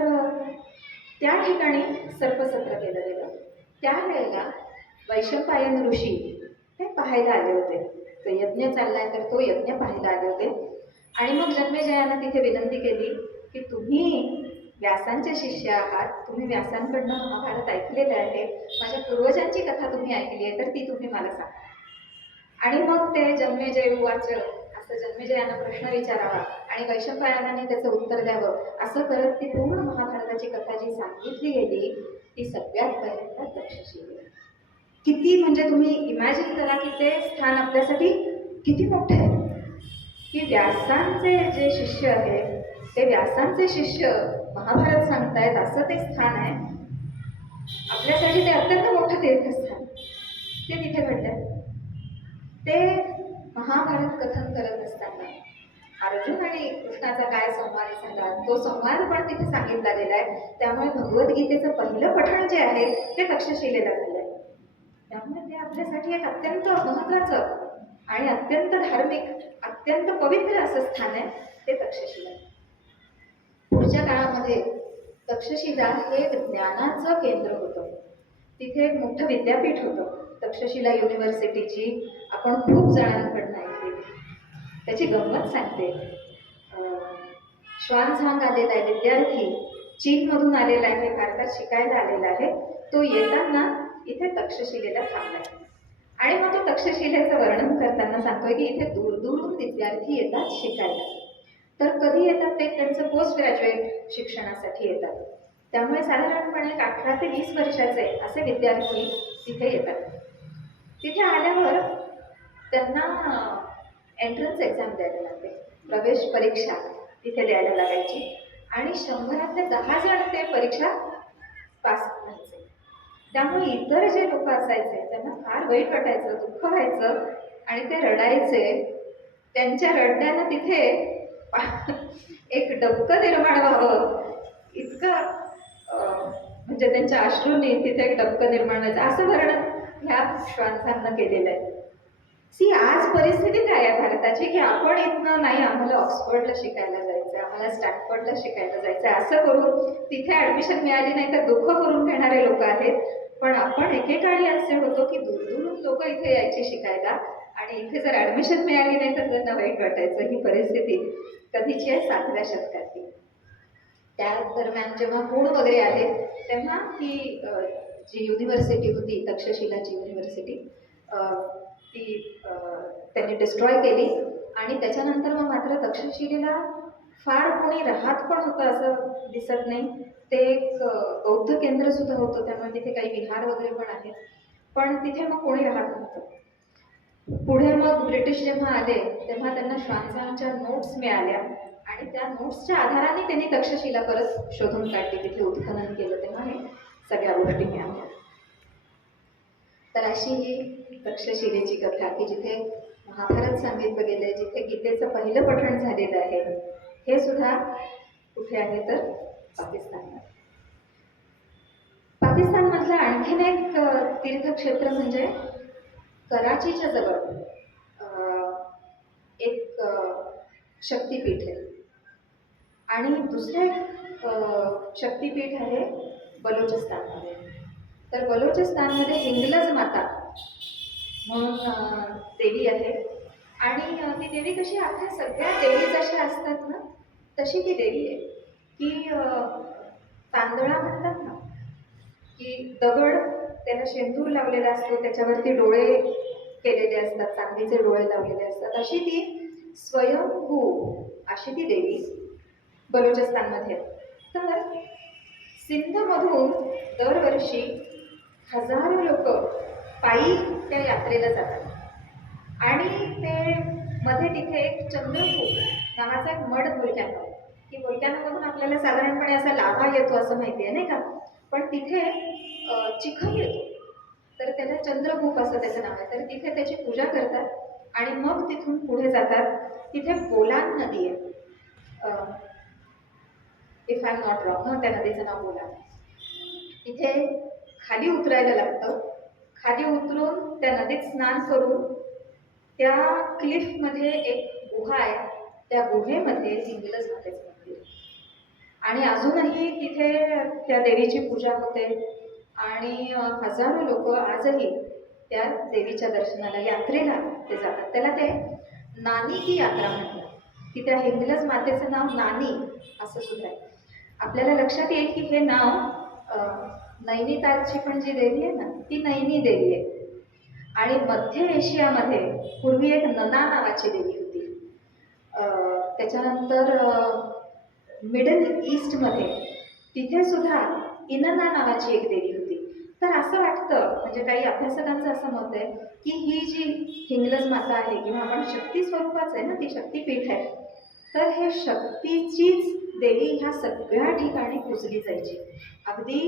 त्या ठिकाणी सर्पसत्र केलं गेलं. त्यावेळेला वैशंपायन ऋषी ते पाहायला आले होते. तो यज्ञ चाललाय तर तो यज्ञ पाहायला आले होते आणि मग जन्मेजयानं तिथे विनंती केली की तुम्ही व्यासांचे शिष्य आहात, तुम्ही व्यासांकडनं महाभारत ऐकलेलं आहे, माझ्या पूर्वजांची कथा तुम्ही ऐकली आहे, तर ती तुम्ही मला सांगा. आणि मग ते जन्मेजय उवाच असं जन्मेजयानं प्रश्न विचारावा आणि वैशंपायनाने त्याचं उत्तर द्यावं, असं करत ती पूर्ण महाभारताची कथा जी सांगितली गेली ती सगळ्यात पहिल्यांदा तक्षशिला. किती म्हणजे तुम्ही इमॅजिन करा की ते स्थान आपल्यासाठी किती मोठं आहे की व्यासांचे जे शिष्य आहेत ते व्यासांचे शिष्य महाभारत सांगतायत असं ते स्थान आहे. आपल्यासाठी ते अत्यंत मोठं तीर्थस्थान ते तिथे घडलं. ते महाभारत कथन करत असताना अर्जुन आणि कृष्णाचा काय संवाद झाला तो संवाद पण तिथे सांगितला गेला आहे. त्यामुळे भगवद्गीतेचं पहिलं पठण जे आहे ते तक्षशिलेला झालं आहे. त्यामुळे ते आपल्यासाठी एक अत्यंत महत्त्वाचं आणि अत्यंत धार्मिक अत्यंत पवित्र असं स्थान आहे ते तक्षशिला. पुढच्या काळामध्ये तक्षशिला हे एक ज्ञानाचं केंद्र होतं. तिथे एक मोठं विद्यापीठ होतं. तक्षशिला युनिव्हर्सिटीची आपण खूप जणांकडून ऐकली. त्याची गंमत सांगते. श्वानझांग आलेला आहे विद्यार्थी चीनमधून आलेला आहे भारतात शिकायला आलेला आहे. तो येताना इथे तक्षशिलेला थांबलाय आणि मग तो तक्षशिलेचं वर्णन करताना सांगतोय की इथे दूरदूरून विद्यार्थी येतात शिकायला. तर कधी येतात ते त्यांचं पोस्ट ग्रॅज्युएट शिक्षणासाठी येतात. त्यामुळे साधारणपणे 18 ते 20 वर्षाचे असे विद्यार्थी तिथे येतात. तिथे आल्यावर त्यांना एंट्रन्स एक्झाम द्यायला लागते. प्रवेश परीक्षा तिथे द्यायला लागायची आणि 100 10 जण ते परीक्षा पास व्हायचे. त्यामुळे इतर जे लोक असायचे त्यांना फार वाईट वाटायचं दुःख व्हायचं आणि ते रडायचे. त्यांच्या रडण्यानं तिथे एक डबकं निर्माण व्हावं इतकं म्हणजे त्यांच्या अश्रूंनी तिथे एक डबकं निर्माण व्हायचं असं वर्णन ह्या श्वानझांगनं केलेलं आहे. आज परिस्थिती काय आहे भारताची की आपण इथनं नाही आम्हाला ऑक्सफर्डला शिकायला जायचं आम्हाला स्टॅनफर्डला शिकायला जायचं असं करून तिथे ऍडमिशन मिळाली नाही तर दुःख करून घेणारे लोक आहेत. पण आपण एकेकाळी असे होतो की दूरदूरून लोक इथे यायचे शिकायला आणि इथे जर ऍडमिशन मिळाली नाही तर त्यांना वाईट वाटायचं. ही परिस्थिती कधीची आहे 7व्या शतकातली. त्या दरम्यान जेव्हा पूर वगैरे आले तेव्हा ही जी युनिव्हर्सिटी होती तक्षशिलाची युनिव्हर्सिटी ती त्यांनी डिस्ट्रॉय केली आणि त्याच्यानंतर मग मात्र तक्षशिलेला फार कोणी राहत पण होतं असं दिसत नाही. ते एक बौद्ध केंद्र सुद्धा होतं त्यामुळे तिथे काही विहार वगैरे पण आहेत. पण तिथे मग कोणी राहत नव्हतं. पुढे मग ब्रिटिश जेव्हा आले तेव्हा त्यांना श्वानझांगच्या नोट्स मिळाल्या आणि त्या नोट्सच्या आधाराने त्यांनी तक्षशिला परत शोधून काढली. तिथे उत्खनन केलं तेव्हा हे सगळ्या गोष्टी मिळाल्या. तर अशी ही तक्षशिलेची कथा की जिथे महाभारत सांगितलं गेलंय जिथे गीतेचं पहिलं पठण झालेलं आहे. हे सुद्धा कुठे आहे तर पाकिस्तानमध्ये. पाकिस्तानमधलं आणखीन एक तीर्थक्षेत्र म्हणजे कराचीच्या जवळ एक शक्तिपीठ आहे आणि दुसरं एक शक्तिपीठ आहे बलोचिस्तानमध्ये. तर बलोचिस्तानमध्ये हिंगलज माता म्हणून देवी आहे आणि ती देवी कशी आपल्या सगळ्या देवी जशा असतात ना तशी ती देवी आहे की तांदळा म्हणतात ना की दगड त्याला शेंदूर लावलेला असतो त्याच्यावरती डोळे केलेले असतात चांदीचे डोळे लावलेले असतात. अशी ती स्वयंभू अशी ती देवी बलोचिस्तानमध्ये. तर सिंधमधून दरवर्षी हजारो लोक पायी त्या यात्रेला जातात आणि ते मध्ये तिथे एक चंद्रपूर नावाचा एक मड व्होल्कॅनो आहे की व्होल्कॅनोमधून आपल्याला साधारणपणे असा लाव्हा येतो असं माहिती आहे नाही का. पण तिथे चिखल येतो तर त्याला चंद्रकूप असं त्याचं नाव आहे. तर तिथे त्याची पूजा करतात आणि मग तिथून पुढे जातात. तिथे बोलान नदी आहे if I am not wrong त्या नदीचं नाव बोलान. तिथे खाली उतरायला लागतं. खाली उतरून त्या नदीत स्नान करून त्या क्लिफमध्ये एक गुहा आहे त्या गुहेमध्ये हिंगलज मातेचं मंदिर आणि अजूनही तिथे त्या देवीची पूजा होते आणि हजारो लोक आजही त्या देवीच्या दर्शनाला यात्रेला ते जातात. त्याला ते नानी की यात्रा म्हणतात की त्या हिंगलज मातेचं नाव नानी असं सुद्धा आहे. आपल्याला लक्षात येईल की हे नाव नैनितालची पण जी देवी आहे ना ती नैनी देवी आहे आणि मध्य एशियामध्ये पूर्वी एक नना नावाची देवी होती. त्याच्यानंतर मिडल ईस्टमध्ये तिथे सुद्धा इनना नावाची एक देवी होती. तर असं वाटतं म्हणजे काही अभ्यासकांचं असं मत आहे की ही जी हिंगलज माता आहे किंवा आपण शक्ती स्वरूपाच आहे ना, ती शक्तीपीठ आहे, तर हे शक्तीचीच देवी ह्या सगळ्या ठिकाणी पूजली जायची. अगदी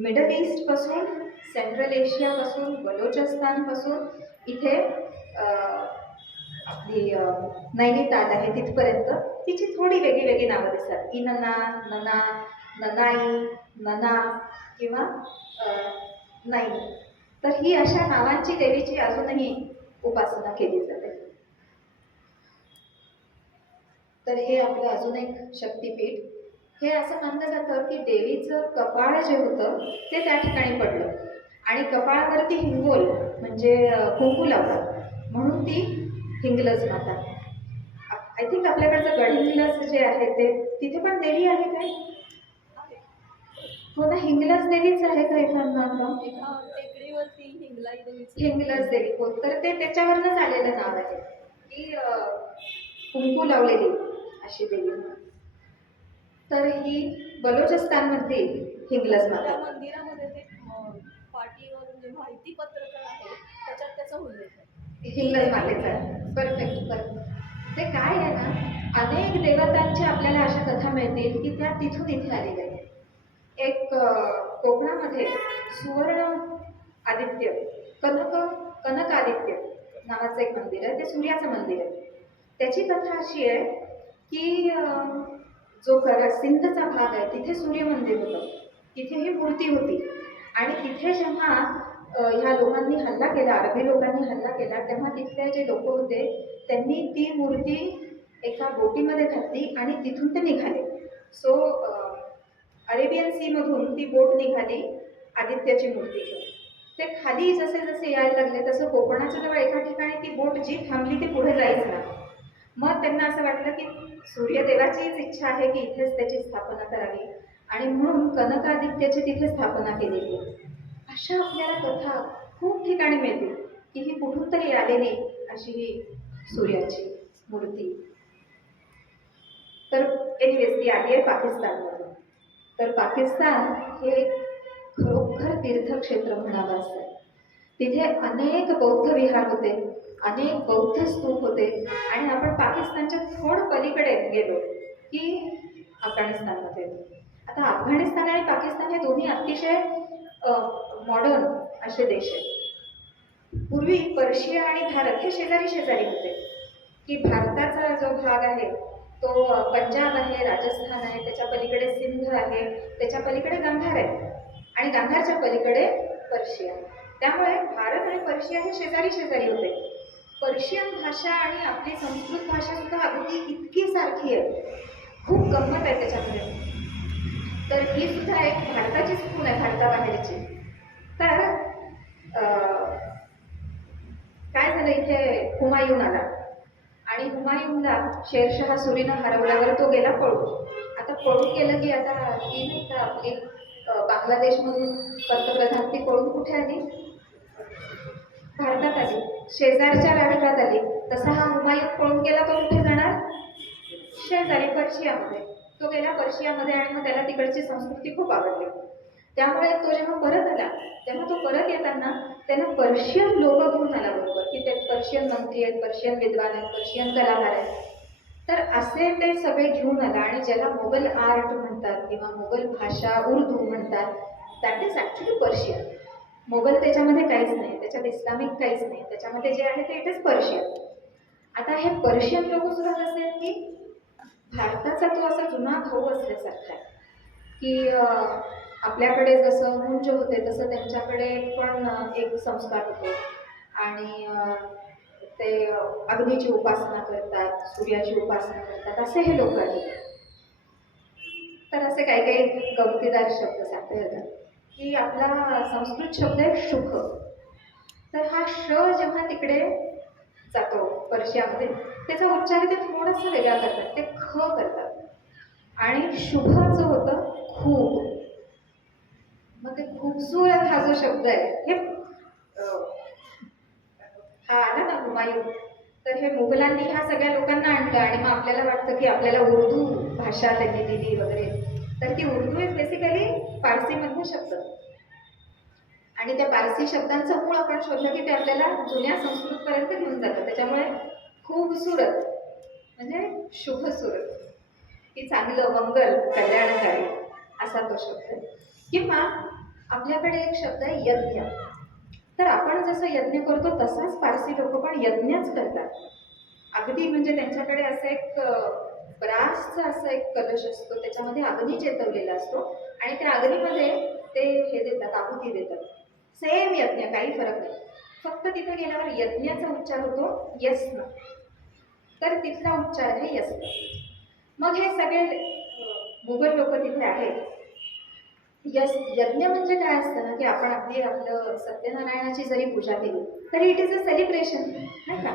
मिडल ईस्ट पासून, सेंट्रल एशियापासून, बलोचिस्तानपासून इथे आपली नैनिताल आहे तिथपर्यंत तिची थोडी वेगळी वेगळी नावं दिसतात. इनना, नना, ननाई, नना किंवा नाई. तर ही अशा नावांची देवीची अजूनही उपासना केली जाते. तर हे आपलं अजून एक शक्तीपीठ. हे असं मानलं जातं की देवीचं कपाळ जे होतं ते त्या ठिकाणी पडलं आणि कपाळावरती हिंगोल म्हणजे कुंकू लावतात म्हणून ती हिंगलज माता. आय थिंक आपल्याकडचं गडहिंग्लज जे आहे ते तिथे पण देवी आहे काय? हो ना, हिंगलज देवीच आहे का एखादं टेकडीवरती हिंगलाई देवी. हिंगलज देवी हो, तर ते त्याच्यावरच आलेलं नाव आहे की कुंकू लावलेली अशी देवी. तर ही बलोचिस्तानमध्ये हिंगलज त्या माता. मंदिरामध्ये ते पाटीवर जे माहिती पत्रक आहे त्याच्यात त्याचा उल्लेख आहे. हिंगलज मातेचा परफेक्ट परफेक्ट. ते काय आहे ना, अनेक देवतांच्या आपल्याला अशा कथा मिळतील की त्या तिथून इथे आलेल्या आहेत. एक कोकणामध्ये सुवर्ण आदित्य कनक आदित्य नावाचं एक मंदिर आहे. ते सूर्याचं मंदिर आहे. त्याची कथा अशी आहे की जो सिंधचा भाग आहे तिथे सूर्य मंदिर होतं, तिथे ही मूर्ती होती आणि तिथे जेव्हा ह्या लोकांनी हल्ला केला, अरबी लोकांनी हल्ला केला, तेव्हा तिथले जे लोक होते त्यांनी ती मूर्ती एका बोटीमध्ये घातली आणि तिथून ते निघाले. सो अरेबियन सी मधून ती बोट निघाली आदित्याची मूर्ती घेऊन. ते खाली जसे जसे यायला लागले तसं कोकणाच्या जवळ एका ठिकाणी ती बोट जी थांबली ती पुढे जायच ना. मग त्यांना असं वाटलं की सूर्यदेवाचीच इच्छा आहे की इथेच त्याची स्थापना करावी आणि म्हणून कनकादित्याची तिथे स्थापना केलेली आहे. अशा आपल्याला कथा खूप ठिकाणी मिळतील की ही कुठून तरी आलेली अशी ही सूर्याची मूर्ती. तर एनिवेज ती आली आहे पाकिस्तानमधून. तर पाकिस्तान हे खरोखर तीर्थक्षेत्र म्हणावं असं आहे. तिथे अनेक बौद्ध विहार होते, अनेक बौद्ध स्तूप होते आणि आपण पाकिस्तानच्या थोडं पलीकडे गेलो की अफगाणिस्तानमध्ये. आता अफगाणिस्तान आणि पाकिस्तान हे दोन्ही अतिशय मॉडर्न असे देश आहेत. पूर्वी पर्शिया आणि भारत हे शेजारी शेजारी होते की भारताचा जो भाग आहे तो पंजाब आहे, राजस्थान आहे, त्याच्या पलीकडे सिंध आहे, त्याच्या पलीकडे गांधार आहे आणि गांधारच्या पलीकडे पर्शिया. त्यामुळे भारत आणि पर्शिया हे शेजारी शेजारी होते. पर्शियन भाषा आणि आपली संस्कृत भाषा सुद्धा अगदी इतकी सारखी आहे, खूप गंमत आहे त्याच्यामध्ये. तर ही सुद्धा एक भारताची खूण आहे, भारताबाहेरची. तर काय झालं, इथे हुमायून आला आणि हुमायूनला शेरशहा सुरीनं हरवल्यावर तो गेला पळून. आता पळून गेलं की आता ही नाही का आपली बांगलादेशमधून पंतप्रधान ती पळून कुठे आली? भारतात आली, शेजारच्या राष्ट्रात आली. तसा हा हुमायून पळून गेला तो कुठे जाणार? शेजारी पर्शियामध्ये. तो गेला पर्शियामध्ये आणि मग त्याला तिकडची संस्कृती खूप आवडली. त्यामुळे तो जेव्हा परत आला तेव्हा तो परत येताना त्यानं पर्शियन लोक घेऊन आला बरोबर की ते पर्शियन मंत्री आहेत, पर्शियन विद्वान आहेत, पर्शियन कलाकार आहेत. तर असे ते सगळे घेऊन आला आणि ज्याला मोगल आर्ट म्हणतात किंवा मोगल भाषा उर्दू म्हणतात, that is actually Persian. Mughal त्याच्यामध्ये काहीच नाही, त्याच्यात इस्लामिक काहीच नाही, त्याच्यामध्ये जे आहे ते इट इज पर्शियन. आता हे पर्शियन लोक सुद्धा कसे आहेत की भारताचा तो असा जुना भाऊ असल्यासारखा आहे की आपल्याकडे जसं मुंज होते तसं त्यांच्याकडे पण एक संस्कार होतो आणि ते अग्नीची उपासना करतात, सूर्याची उपासना करतात, असे हे लोक आहेत. तर असे काही काही गमतीदार शब्द सांगता येतात की आपला संस्कृत शब्द आहे शुभ. तर हा श जेव्हा तिकडे जातो पर्शियामध्ये त्याचा उच्चार ते थोडासा वेगळा करतात, ते ख करतात आणि शुभ जो होतं खूप. मग ते खूपसूरत हा जो शब्द आहे हे हा आला ना हुमायून, तर हे मुघलांनी ह्या सगळ्या लोकांना आणलं आणि मग आपल्याला वाटतं की आपल्याला उर्दू भाषा त्यांनी दिली वगैरे. तर ती उर्दू इज बेसिकली फारसीमधला शब्द. आणि त्या पारसी शब्दांचं मूळ आपण शोधलं की ते आपल्याला जुन्या संस्कृतपर्यंत घेऊन जातं. त्याच्यामुळे खूबसूरत म्हणजे शुभ सुरत, की चांगलं, मंगल, कल्याणकारी असा तो शब्द आहे. किंवा आपल्याकडे एक शब्द आहे यज्ञ. तर आपण जसं यज्ञ करतो तसाच पारसी लोक पण यज्ञच करतात. अगदी म्हणजे त्यांच्याकडे असं एक ब्रासचा असा एक कलश असतो, त्याच्यामध्ये अग्नी चेतवलेला असतो आणि त्या अग्नीमध्ये ते हे देतात, आहुती देतात. सेम यज्ञ, काही फरक नाही. फक्त तिथे गेल्यावर यज्ञाचा उच्चार होतो यस्न, तर तिथला उच्चार आहे यस्न. मग हे सगळे मुघल लोक तिथे आहेत. यज्ञ म्हणजे काय असतं ना, की आपण अगदी आपलं सत्यनारायणाची जरी पूजा केली तरी इट इज अ सेलिब्रेशन, नाही का?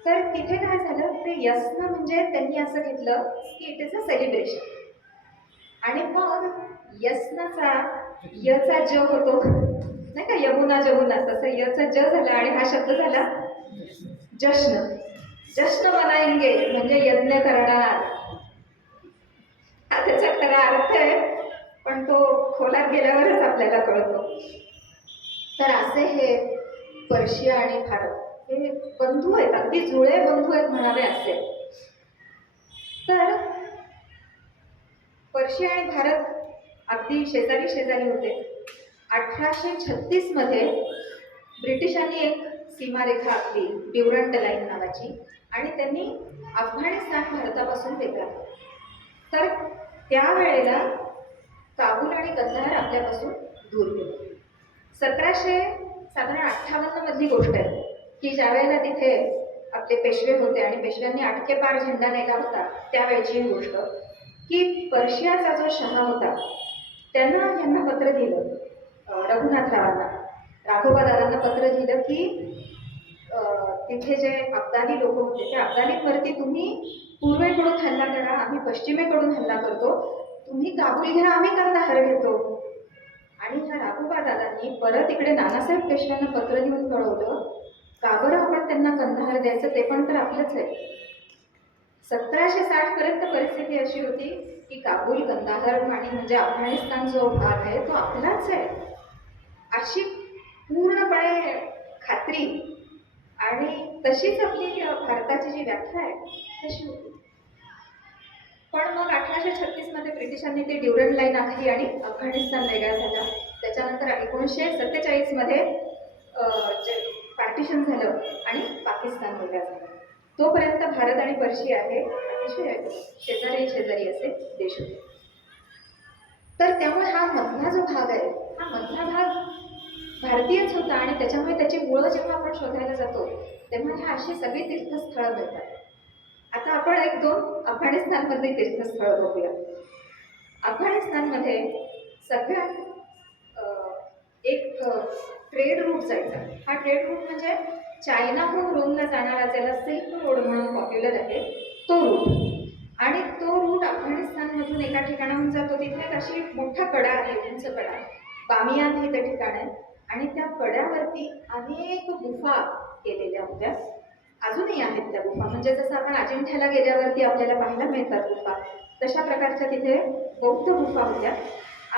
तर तिथे काय झालं, ते यस्न म्हणजे त्यांनी असं घेतलं की इट इज अ सेलिब्रेशन. आणि मग यस्नचा यचा ज होतो, नाही का, यमुना जमुना, तसं यचा ज झाला आणि हा शब्द झाला जश्न. जश्न मनाएंगे म्हणजे यज्ञ करणार, हा त्याचा खरा अर्थ आहे, पण तो खोलात गेल्यावरच आपल्याला कळतो. तर असे हे पर्शिया आणि भारत हे बंधू आहेत, अगदी जुळे बंधू आहेत म्हणावे असे. तर पर्शिया आणि भारत अगदी शेजारी शेजारी होते. 1836 मध्ये ब्रिटिशांनी एक सीमारेखा आखली, ड्युरंट लाईन नावाची, आणि त्यांनी अफगाणिस्तान भारतापासून वेगळा. तर त्यावेळेला काबूल आणि कंदाहार आपल्यापासून दूर गेले. 1758 मधली गोष्ट आहे की ज्या वेळेला तिथे आपले पेशवे होते आणि पेशव्यांनी अटके पार झेंडा नेला होता, त्यावेळची ही गोष्ट की पर्शियाचा जो शहा होता त्यांना यांना पत्र दिलं, रघुनाथरावांना, राघोबादादांना पत्र दिलं की तिथे जे अफगाणी लोक होते त्या अफगाणींवरती तुम्ही पूर्वेकडून हल्ला करा, आम्ही पश्चिमेकडून हल्ला करतो, तुम्ही काबूल घ्या, आम्ही कंदाहार घेतो. आणि ह्या राघोबादादांनी परत इकडे नानासाहेब पेशव्यांना पत्र लिहून कळवलं, का बरं आपण त्यांना कंदाहार द्यायचं, ते पण तर आपलंच आहे. 1760 पर्यंत परिस्थिती अशी होती की काबूल, कंदाहार आणि म्हणजे अफगाणिस्तान जो भाग आहे तो आपलाच आहे, अशी पूर्णपणे खात्री. आणि तशीच आपली भारताची जी व्याख्या आहे तशी होती. पण मग 1836 मध्ये ब्रिटिशांनी ती ड्युरंट लाईन आखली आणि अफगाणिस्तान वेगळा झाला. त्याच्यानंतर 1947 मध्ये जे पार्टिशन झालं आणि पाकिस्तान वेगळा झाला. तोपर्यंत भारत आणि पर्शिया हे अतिशय शेजारी शेजारी असे देश होते. तर त्यामुळे हा मधला जो भाग आहे, हा मधला भाग भारतीयच होता आणि त्याच्यामुळे त्याची मुळं जेव्हा आपण शोधायला जातो तेव्हा ह्या अशी सगळी तीर्थस्थळं मिळतात. आता आपण एक दोन अफगाणिस्तानमधली तीर्थस्थळं बघूया. अफगाणिस्तानमध्ये सगळ्यात एक ट्रेड रूट जायचा. हा ट्रेड रूट म्हणजे चायनाहून रोमला जाणारा, ज्याला सिल्क रोड म्हणून पॉप्युलर आहे, तो रूट. आणि तो रूट अफगाणिस्तानमधून एका ठिकाणाहून जातो. तिथे एक अशी मोठा कडा आहे, उंच कडा, बामियान हे ते ठिकाण आहे. आणि त्या कड्यावरती अनेक गुफा केलेल्या होत्या, अजूनही आहेत त्या गुफा. म्हणजे जसं आपण अजिंठ्याला गेल्यावरती आपल्याला पाहायला मिळतात गुफा, तशा प्रकारच्या तिथे बौद्ध गुफा होत्या.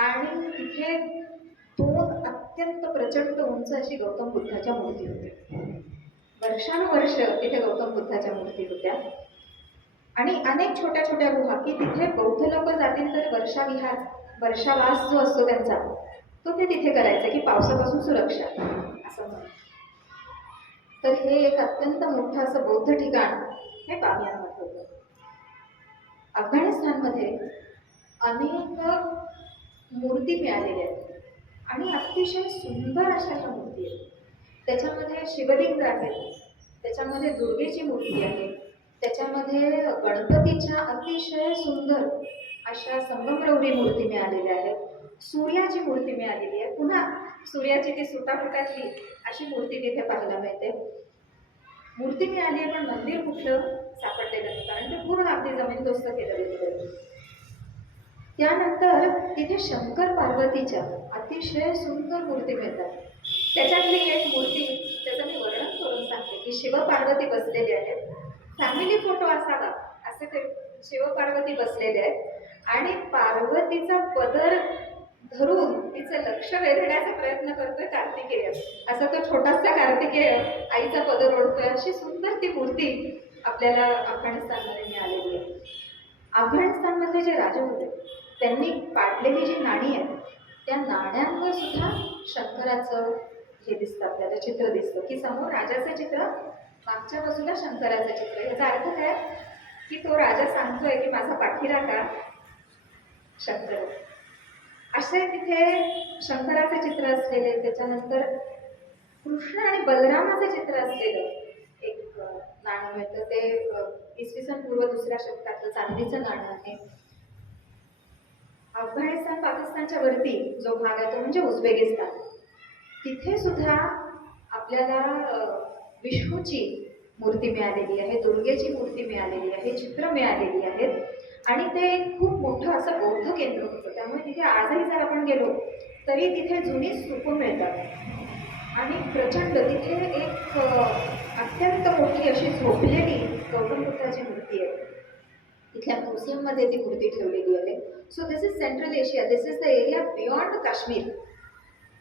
आणि तिथे 2 अत्यंत प्रचंड उंच अशी गौतम बुद्धाच्या मूर्ती होत्या. वर्षानुवर्ष तिथे गौतम बुद्धाच्या मूर्ती होत्या. आणि अनेक छोट्या छोट्या गुहा की तिथे बौद्ध लोक जातील तर वर्षाविहार, वर्षावास जो असतो त्यांचा, तो ते तिथे करायचे की पावसापासून सुरक्षा असं म्हणून. तर हे एक अत्यंत मोठं असं बौद्ध ठिकाण हे बामियानमध्ये होतं. अफगाणिस्तानमध्ये अनेक मूर्ती मिळालेल्या आहेत आणि अतिशय सुंदर अशा ह्या मूर्ती आहेत. त्याच्यामध्ये शिवलिंग आहेत, त्याच्यामध्ये दुर्गेची मूर्ती आहे, त्याच्यामध्ये गणपतीच्या अतिशय सुंदर अशा संगमरवरी मूर्ती मिळालेल्या आहेत, सूर्याची मूर्ती मिळालेली आहे. पुन्हा सूर्याची ती सुटाफुटाची अशी मूर्ती तिथे पाहायला मिळते. मूर्ती मिळाली आहे पण मंदिर कुठलं सापडलेलं नाही, कारण ते पूर्ण अगदी जमीनदोस्त केलं गेलेलं. त्यानंतर तिथे शंकर पार्वतीच्या अतिशय सुंदर मूर्ती मिळतात. त्याच्यातली एक मूर्ती, त्याचं मी वर्णन करून सांगते की शिवपार्वती बसलेले आहेत, फॅमिली फोटो असावा असे ते शिवपार्वती बसलेले आहेत आणि पार्वतीचा पदर धरून तिचं लक्ष वेधण्याचा प्रयत्न करतोय कार्तिकेय. असा तो छोटासा कार्तिकेय आईचा पदर ओढतोय, अशी सुंदर ती मूर्ती आपल्याला अफगाणिस्तानमध्ये मिळालेली आहे. अफगाणिस्तानमधले जे राजे होते त्यांनी पाडलेली जी नाणी आहेत त्या नाण्यांवर सुद्धा शंकराचं हे दिसतं, आपल्याला चित्र दिसतं की समोर राजाचं चित्र, मागच्या बाजूला शंकराचं चित्र. याचा अर्थ काय की तो राजा सांगतोय की माझा पाठीराखा शंकर. असे तिथे शंकराचे चित्र असलेले, त्याच्यानंतर कृष्ण आणि बलरामाचे चित्र असलेलं एक नाणं मिळतं. ते इसवी सन पूर्व 2ऱ्या शतकातलं चांदीचं नाणं आहे. अफगाणिस्तान पाकिस्तानच्या वरती जो भाग आहे तो म्हणजे उझबेकिस्तान. तिथे सुद्धा आपल्याला विष्णूची मूर्ती मिळालेली आहे, दुर्गेची मूर्ती मिळालेली आहे, चित्र मिळालेली आहेत. आणि ते एक खूप मोठं असं बौद्ध केंद्र होतं. त्यामुळे तिथे आजही जर आपण गेलो तरी तिथे जुनी स्तूपं मिळतात आणि प्रचंड तिथे एक अत्यंत मोठी अशी झोपलेली गौतम बुद्धाची मूर्ती आहे. तिथल्या म्युझियममध्ये ती मूर्ती ठेवलेली आहे. So this is central Asia, this is the area beyond Kashmir.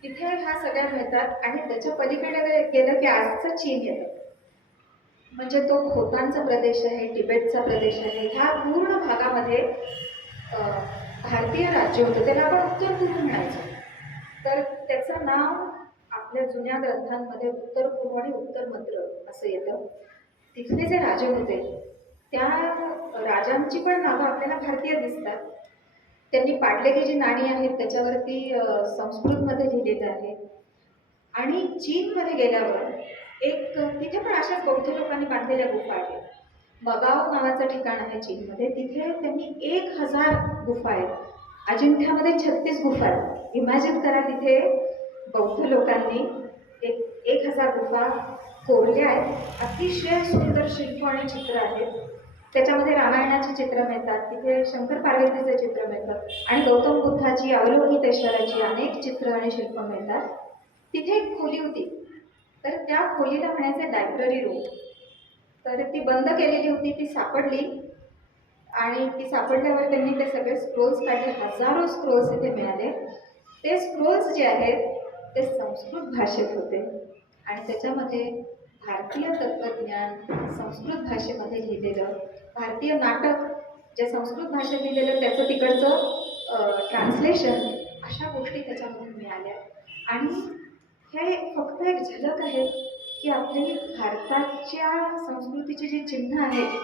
तिथे ह्या सगळ्या मिळतात. आणि त्याच्या पलीकडे गेलं की आजचं चीन येतं, म्हणजे तो खोतांचा प्रदेश आहे, तिबेटचा प्रदेश आहे. ह्या पूर्ण भागामध्ये भारतीय राज्य होतं, त्याला आपण उत्तर पूर्व म्हणायचो. तर त्याचं नाव आपल्या जुन्या ग्रंथांमध्ये उत्तर पूर्व आणि उत्तर मध्य असं येतं. तिथले जे राजे होते त्या राजांची पण नावं आपल्याला भारतीय दिसतात. त्यांनी पाडलेली जी नाणी आहेत त्याच्यावरती संस्कृतमध्ये लिहिलेलं आहे. आणि चीनमध्ये गेल्यावर एक तिथे पण अशाच बौद्ध लोकांनी बांधलेल्या गुफा आहेत. मगाव नावाचं ठिकाण आहे चीनमध्ये, तिथे त्यांनी 1000 गुफा आहेत. अजिंठ्यामध्ये 36 गुफा आहेत. इमॅजिन करा, तिथे बौद्ध लोकांनी 1000 गुफा कोरल्या आहेत. अतिशय सुंदर शिल्प आणि चित्र आहेत. त्याच्यामध्ये रामायणाची चित्र मिळतात, तिथे शंकर पार्वतीचे चित्र मिळतात आणि गौतम बुद्धाची, अवलोकितेश्वराची अनेक चित्र आणि शिल्प मिळतात. तिथे एक खोली होती, तर त्या खोलीला म्हणायचे लायब्ररी रूम. तर ती बंद केलेली होती, ती सापडली आणि ती सापडल्यावर त्यांनी ते सगळे स्क्रोल्स काढले. हजारो स्क्रोल्स इथे मिळाले. ते स्क्रोल्स जे आहेत ते संस्कृत भाषेत होते आणि त्याच्यामध्ये भारतीय तत्त्वज्ञान संस्कृत भाषेमध्ये लिहिलेलं, भारतीय नाटक जे संस्कृत भाषेत लिहिलेलं त्याचं तिकडचं ट्रान्सलेशन, अशा गोष्टी त्याच्यामधून मिळाल्या. आणि हे फक्त एक झलक आहे की आपली भारताच्या संस्कृतीची जी चिन्ह आहेत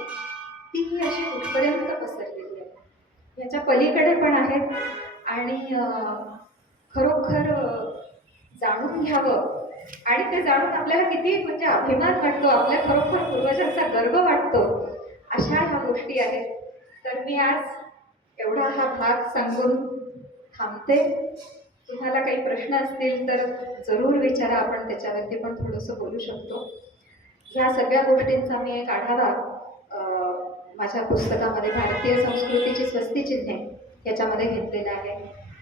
ती ही अशी कुठपर्यंत पसरलेली आहे. याच्या पलीकडे पण आहेत आणि खरोखर जाणून घ्यावं. आणि ते जाणून आपल्याला किती म्हणजे अभिमान वाटतो, आपल्या खरोखर पूर्वजांचा गर्व वाटतो, अशा ह्या गोष्टी आहेत. तर मी आज एवढा हा भाग सांगून थांबते. तुम्हाला काही प्रश्न असतील तर जरूर विचारा, आपण त्याच्यावरती पण थोडंसं बोलू शकतो. ह्या सगळ्या गोष्टींचा मी एक आढावा माझ्या पुस्तकामध्ये भारतीय संस्कृतीची स्वस्तिचिन्हे याच्यामध्ये घेतलेलं आहे.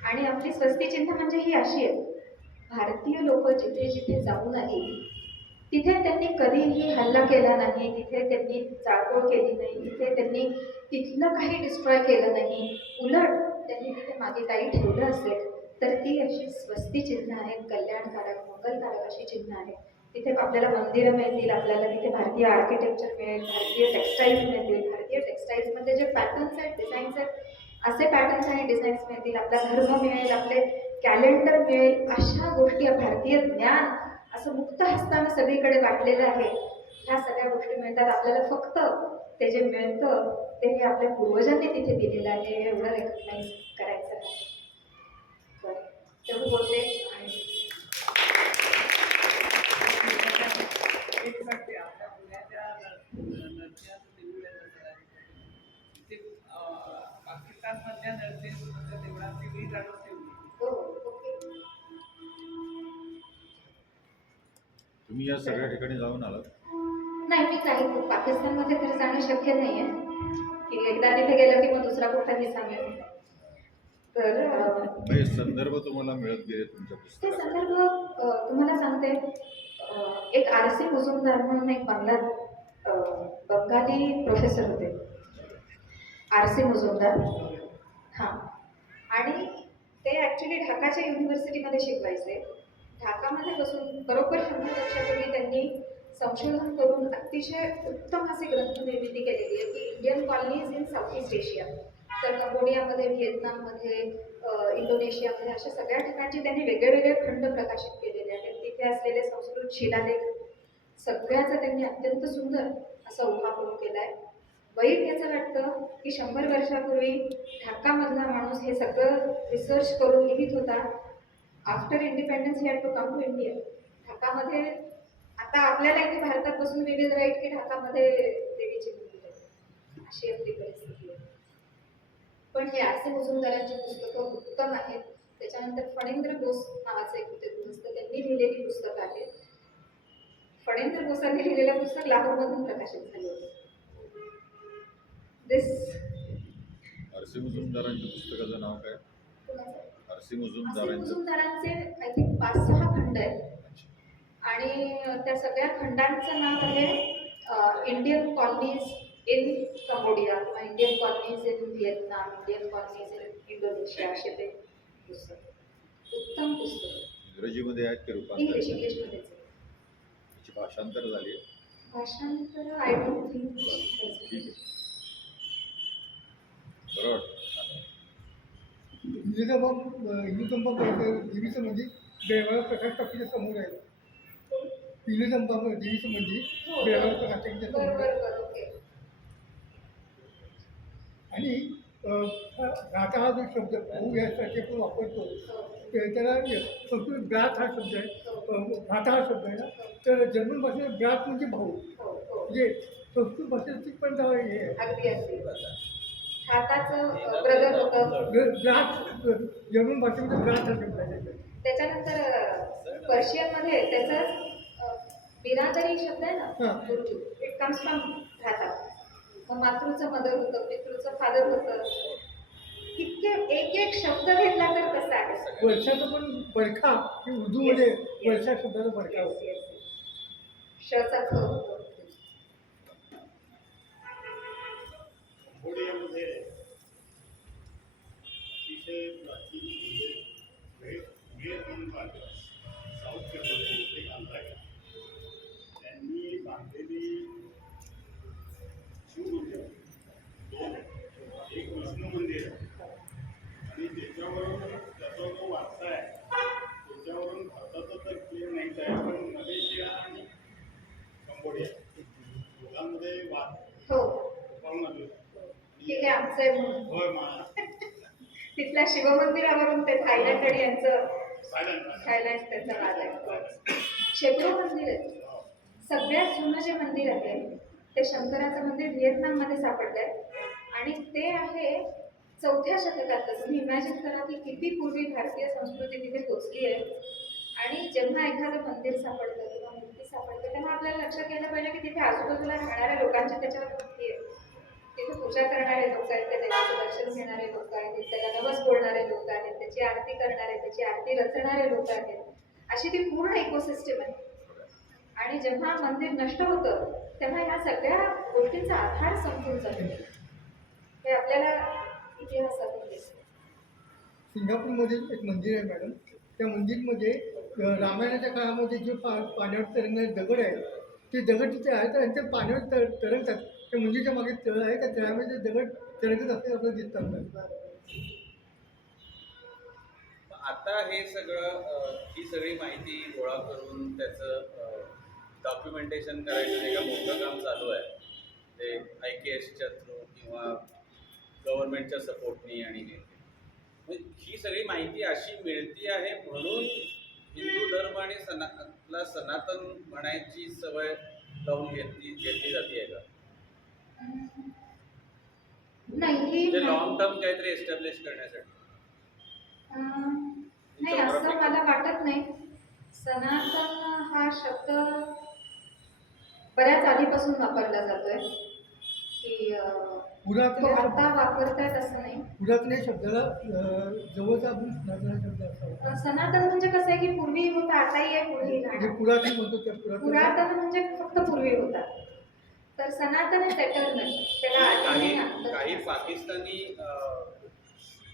आणि आपली स्वस्तिचिन्ह म्हणजे ही अशी आहेत, भारतीय लोक जिथे जिथे जाऊन आली तिथे त्यांनी कधीही हल्ला केला नाही, तिथे त्यांनी जाळपोळ केली नाही, तिथे त्यांनी तिथलं काही डिस्ट्रॉय केलं नाही. उलट त्यांनी तिथे मागे काही ठेवलं असेल तर ती अशी स्वस्तिचिन्ह आहेत, कल्याणकारक, मंगलकारक अशी चिन्ह आहेत. तिथे आपल्याला मंदिरं मिळतील, आपल्याला तिथे भारतीय आर्किटेक्चर मिळेल, भारतीय टेक्स्टाईल्स मिळतील. भारतीय टेक्स्टाईल्समध्ये जे पॅटर्न्स आहेत, डिझाईन्स आहेत, असे पॅटर्न्स आणि डिझाईन्स मिळतील. आपला धर्म मिळेल, आपले कॅलेंडर मिळेल. अशा गोष्टी, भारतीय ज्ञान असं मुक्त हस्तानं सगळीकडे वाटलेलं आहे. ह्या सगळ्या गोष्टी मिळतात. आपल्याला फक्त ते जे मिळतं ते हे आपल्या पूर्वजांनी तिथे दिलेलं आहे, एवढं रेकग्नाईज करायचं आहे. तर तेवढं बोलते. आणि पाकिस्तानमधल्या नर्सेस देवळात वेगळी जागा ठेवली. हो, ओके. तुम्ही या सगळ्या ठिकाणी जाऊन आलात? नाही, मी काही पाकिस्तानमध्ये तर जाणं शक्य नाही आहे की एकदा तिथे गेलं की मग दुसरा कुठला दिसा मिळेल. तर म्हणजे संदर्भ तुम्हाला मिळत गेले तुमच्या ते पुस्तकात? संदर्भ तुम्हाला सांगते. एक आर.सी. मुजुमदार म्हणून एक बंगाली प्रोफेसर होते, आर.सी. मुजुमदार. हां. आणि ते ॲक्च्युली ढाकाच्या युनिव्हर्सिटीमध्ये शिकवायचे. ढाकामध्ये बसून बरोबर 100 वर्षापूर्वी त्यांनी संशोधन करून अतिशय उत्तम अशी ग्रंथनिर्मिती केलेली आहे की Indian colonies in south east Asia. तर कंबोडियामध्ये, व्हिएतनाममध्ये, इंडोनेशियामध्ये अशा सगळ्या ठिकाणचे त्यांनी वेगळे खंड प्रकाशित केलेले आहेत. तिथे असलेले संस्कृत शिलालेख सगळ्याचा त्यांनी अत्यंत सुंदर असा उहापोह केला आहे. वाईट याचं वाटतं की 100 वर्षापूर्वी ढाकामधला माणूस हे सगळं रिसर्च करून लिहित होता. After independence he had to come to India. ढाकामध्ये आता आपल्याला इथे भारतात बसून विविध राईट की ढाकामध्ये देवीची मंदिर आहे, अशी आपली परिस्थिती आहे. पण हे आरसी मुजुमदारांची पुस्तकं उत्तम आहेत. त्याच्यानंतर फणेंद्र बोस नावाचं एक होते गृहस्थ, त्यांनी लिहिलेली पुस्तकं आहेत. फणेंद्र बोसांनी लिहिलेलं पुस्तक लाहोरमधून प्रकाशित झालं होतं. दिस आरसी मुजुमदारांच्या पुस्तकाचं नाव काय? आरसी मुजुमदारांचं मुजुमदारांचे आय थिंक 5-6 खंड आहेत आणि त्या सगळ्या खंडांचं नाव आहे इंडियन कॉलनीज इन कंबोडिया किंवा Indian colonies in Vietnam, Indian colonies in Indonesia असे ते पुस्तक. उत्तम पुस्तक. इंग्रजीमध्ये आहेत की रूपांतर? इंग्लिशमध्येच आहे. त्याची भाषांतर झाली आहे? भाषांतर आय डोंट थिंक. ठीक आहे. बरं वाटतं. हिंदुजंबा देवीचं मंदिर बेळगाव प्रकाश टाकीच्या समोर आहे. हिंदुजंबा देवीचं मंदिर बेळगाव प्रकाश टाकीच्या समोर आहे. बरोबर. ओके. आणि घाटा हा जो शब्द भाऊ यासाठी आपण वापरतो त्याला संस्कृत ब्रात हा शब्द आहे, घाटा हा शब्द आहे ना. तर जर्मन भाषेत ब्रात म्हणजे भाऊ, म्हणजे संस्कृत भाषेची पण हे आहे. अगदी हाताचं ब्रदर होतं. ब्रात जर्मन भाषेमध्ये ब्रात हा शब्द आहे. त्याच्यानंतर पर्शियनमध्ये त्याचा बिरादरी शब्द आहे ना, गुरु. इट कम्स फ्रॉम भ्राता. मग मातृचं मदर होतं, पितृचं फादर होतं. इतके एक शब्द घेतला तर कसा आहे. वर्षाचा पण बरखा की उर्दूमध्ये वर्षा शब्दाचा बरखा होतो. शचा ख होतो. कंबोडियामध्ये अतिशय प्राचीन व्हिएतनाम साऊथ कंबोडियामध्ये बांधला गेला. त्यांनी बांधलेली शिवमंदिर 2 आहेत. एक विष्णू मंदिर आहे आणि त्याच्यावरून त्याचा जो वारसा आहे त्याच्यावरून भारताचं तर क्लेम नाहीच आहे, पण मलेशिया आणि कंबोडिया दोघांमध्ये वाद हो, पाहून आलो. की हे आमचं आहे म्हणून. होय मा तिथल्या शिवमंदिरावरून ते थायलंड आणि यांचं सायलेंट थायलंड त्यांचा वाद आहे. शेकडो मंदिर आहेत. सगळ्यात जुनं जे मंदिर आहे ते शंकराचं मंदिर व्हिएतनाममध्ये सापडलंय आणि ते आहे 4थ्या शतकातलं. तुम्ही इमॅजिन करा की किती पूर्वी भारतीय संस्कृती तिथे पोचली आहे. आणि जेव्हा एखादं मंदिर सापडतं किंवा मूर्ती सापडतं तेव्हा आपल्याला लक्षात यायला पाहिजे की तिथे आजूबाजूला राहणाऱ्या लोकांची त्याच्यावर भक्ती आहे. तिथे पूजा करणारे लोक आहेत, त्या देवाचं दर्शन घेणारे लोक आहेत, त्याला नवस बोलणारे लोक आहेत, त्याची आरती करणारे, त्याची आरती रचणारे लोक आहेत. अशी ती पूर्ण इकोसिस्टम आहे. आणि जेव्हा मंदिर नष्ट होतं तेव्हा ह्या सगळ्या गोष्टींचा आधार संपून जातो. हे आपल्याला इतिहासातून दिसतं. सिंगापूरमध्ये एक मंदिर आहे मॅडम. त्या मंदिरमध्ये रामायणाच्या काळामध्ये जे पाण्यावर तरंगणारे दगड आहेत ते दगड तिथे आहेत आणि ते पाण्यावर तरंगतात. त्या मंदिरच्या मागे तळ आहे, त्या तळ्यामध्ये दगड तरंगत असते आपल्याला दिसतात. आता हे सगळं ही सगळी माहिती गोळा करून त्याचं डॉक्युमेंटेशन करायचं एक मोठं काम चालू आहे. ते IKSच्या थ्रू किंवा गव्हर्नमेंटच्या सपोर्टनी आणि हे ही सगळी माहिती अशी मिळती आहे म्हणून हिंदू धर्म आणि सनातन म्हणायची सवय लावून घेतली जाते का? नाही, म्हणजे लॉंग टर्म काहीतरी एस्टॅब्लिश करण्यासाठी? नाही असं मला वाटत नाही. सनातन हा शब्द बऱ्याच आधीपासून वापरला जातोय की तो आता वापरतायत असं नाही. पुरातन शब्दाला जवळचा आपण सनातन शब्द असावा. सनातन म्हणजे कसं आहे की पूर्वी होता, आताही आहे, पुढेही राहणार. पुरातन म्हणतो त्या पुरातन म्हणजे फक्त पूर्वी होता. तर सनातन इज एटर्नल. त्याला काही पाकिस्तानी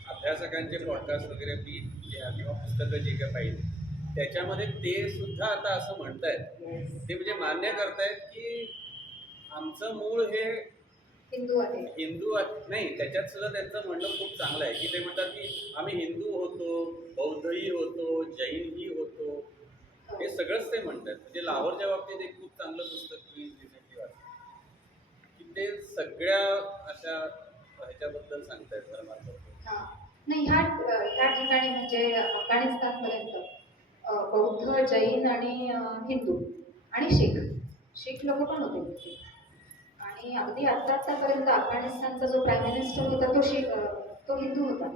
अभ्यासकांचे पॉडकास्ट वगैरे मी किंवा पुस्तकं जी काही पाहिजे त्याच्यामध्ये ते सुद्धा आता असं म्हणतायत, ते म्हणजे मान्य करतायत की आमचं मूळ हे हिंदू आहे. नाही, त्याच्यात सुद्धा त्यांचं म्हणणं खूप चांगलं आहे की ते म्हणतात की आम्ही हिंदू होतो, बौद्धही होतो, जैनही होतो, हे सगळंच ते म्हणतात. म्हणजे लाहोरच्या बाबतीत एक खूप चांगलं पुस्तक मी रिसेंटली वाचलं की ते सगळ्या अशा ह्याच्याबद्दल सांगतायत धर्माबद्दल. हां. नाही, ह्या ठिकाणी म्हणजे अफगाणिस्तानपर्यंत बौद्ध, जैन आणि हिंदू आणि शीख लोक पण होते तिथे. आणि अगदी आत्तापर्यंत अफगाणिस्तानचा जो प्राईम मिनिस्टर होता तो हिंदू होता.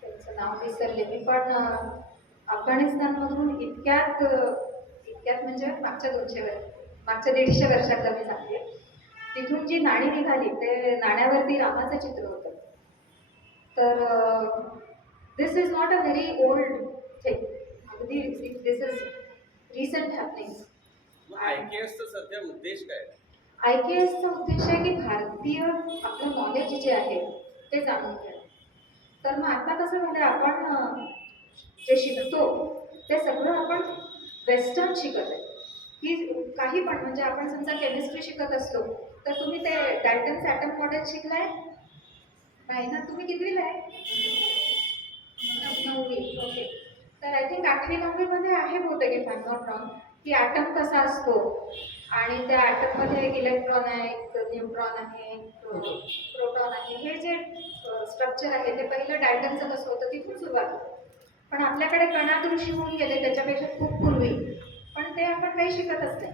त्यांचं नाव विसरले मी, पण अफगाणिस्तानमधून इतक्यात म्हणजे मागच्या 150 वर्षातलं मी सांगते, तिथून जी नाणी निघाली ते नाण्यावरती रामाचं चित्र होतं. तर this is not a very old thing, अगदी this is recent happening. IKS चा सध्या उद्देश काय? IKSचा उद्देश आहे की भारतीय आपलं नॉलेज जे आहे ते जाणून घेणं. तर मग आता कसं झालं, आपण जे शिकतो ते सगळं आपण वेस्टर्न शिकत आहे. की काही पण म्हणजे आपण समजा केमिस्ट्री शिकत असलो तर तुम्ही ते डाल्टन्स ॲटम मॉडेल शिकलाय नाही ना? तुम्ही कितवीला आहे? 9वी. ओके. तर आय थिंक 8वी-9वीमध्ये आहे बहुतेक, if I am not wrong, की ॲटम कसा असतो आणि त्या ॲटममध्ये एक इलेक्ट्रॉन आहे, एक न्यूट्रॉन आहे, प्रोटॉन आहे. हे जे स्ट्रक्चर आहे ते पहिलं डाल्टनचं कसं होतं तिथून सुरुवात होतं. पण आपल्याकडे कणाद ऋषी होऊन गेले त्याच्यापेक्षा खूप पूर्वी, पण ते आपण काही शिकतच नाही.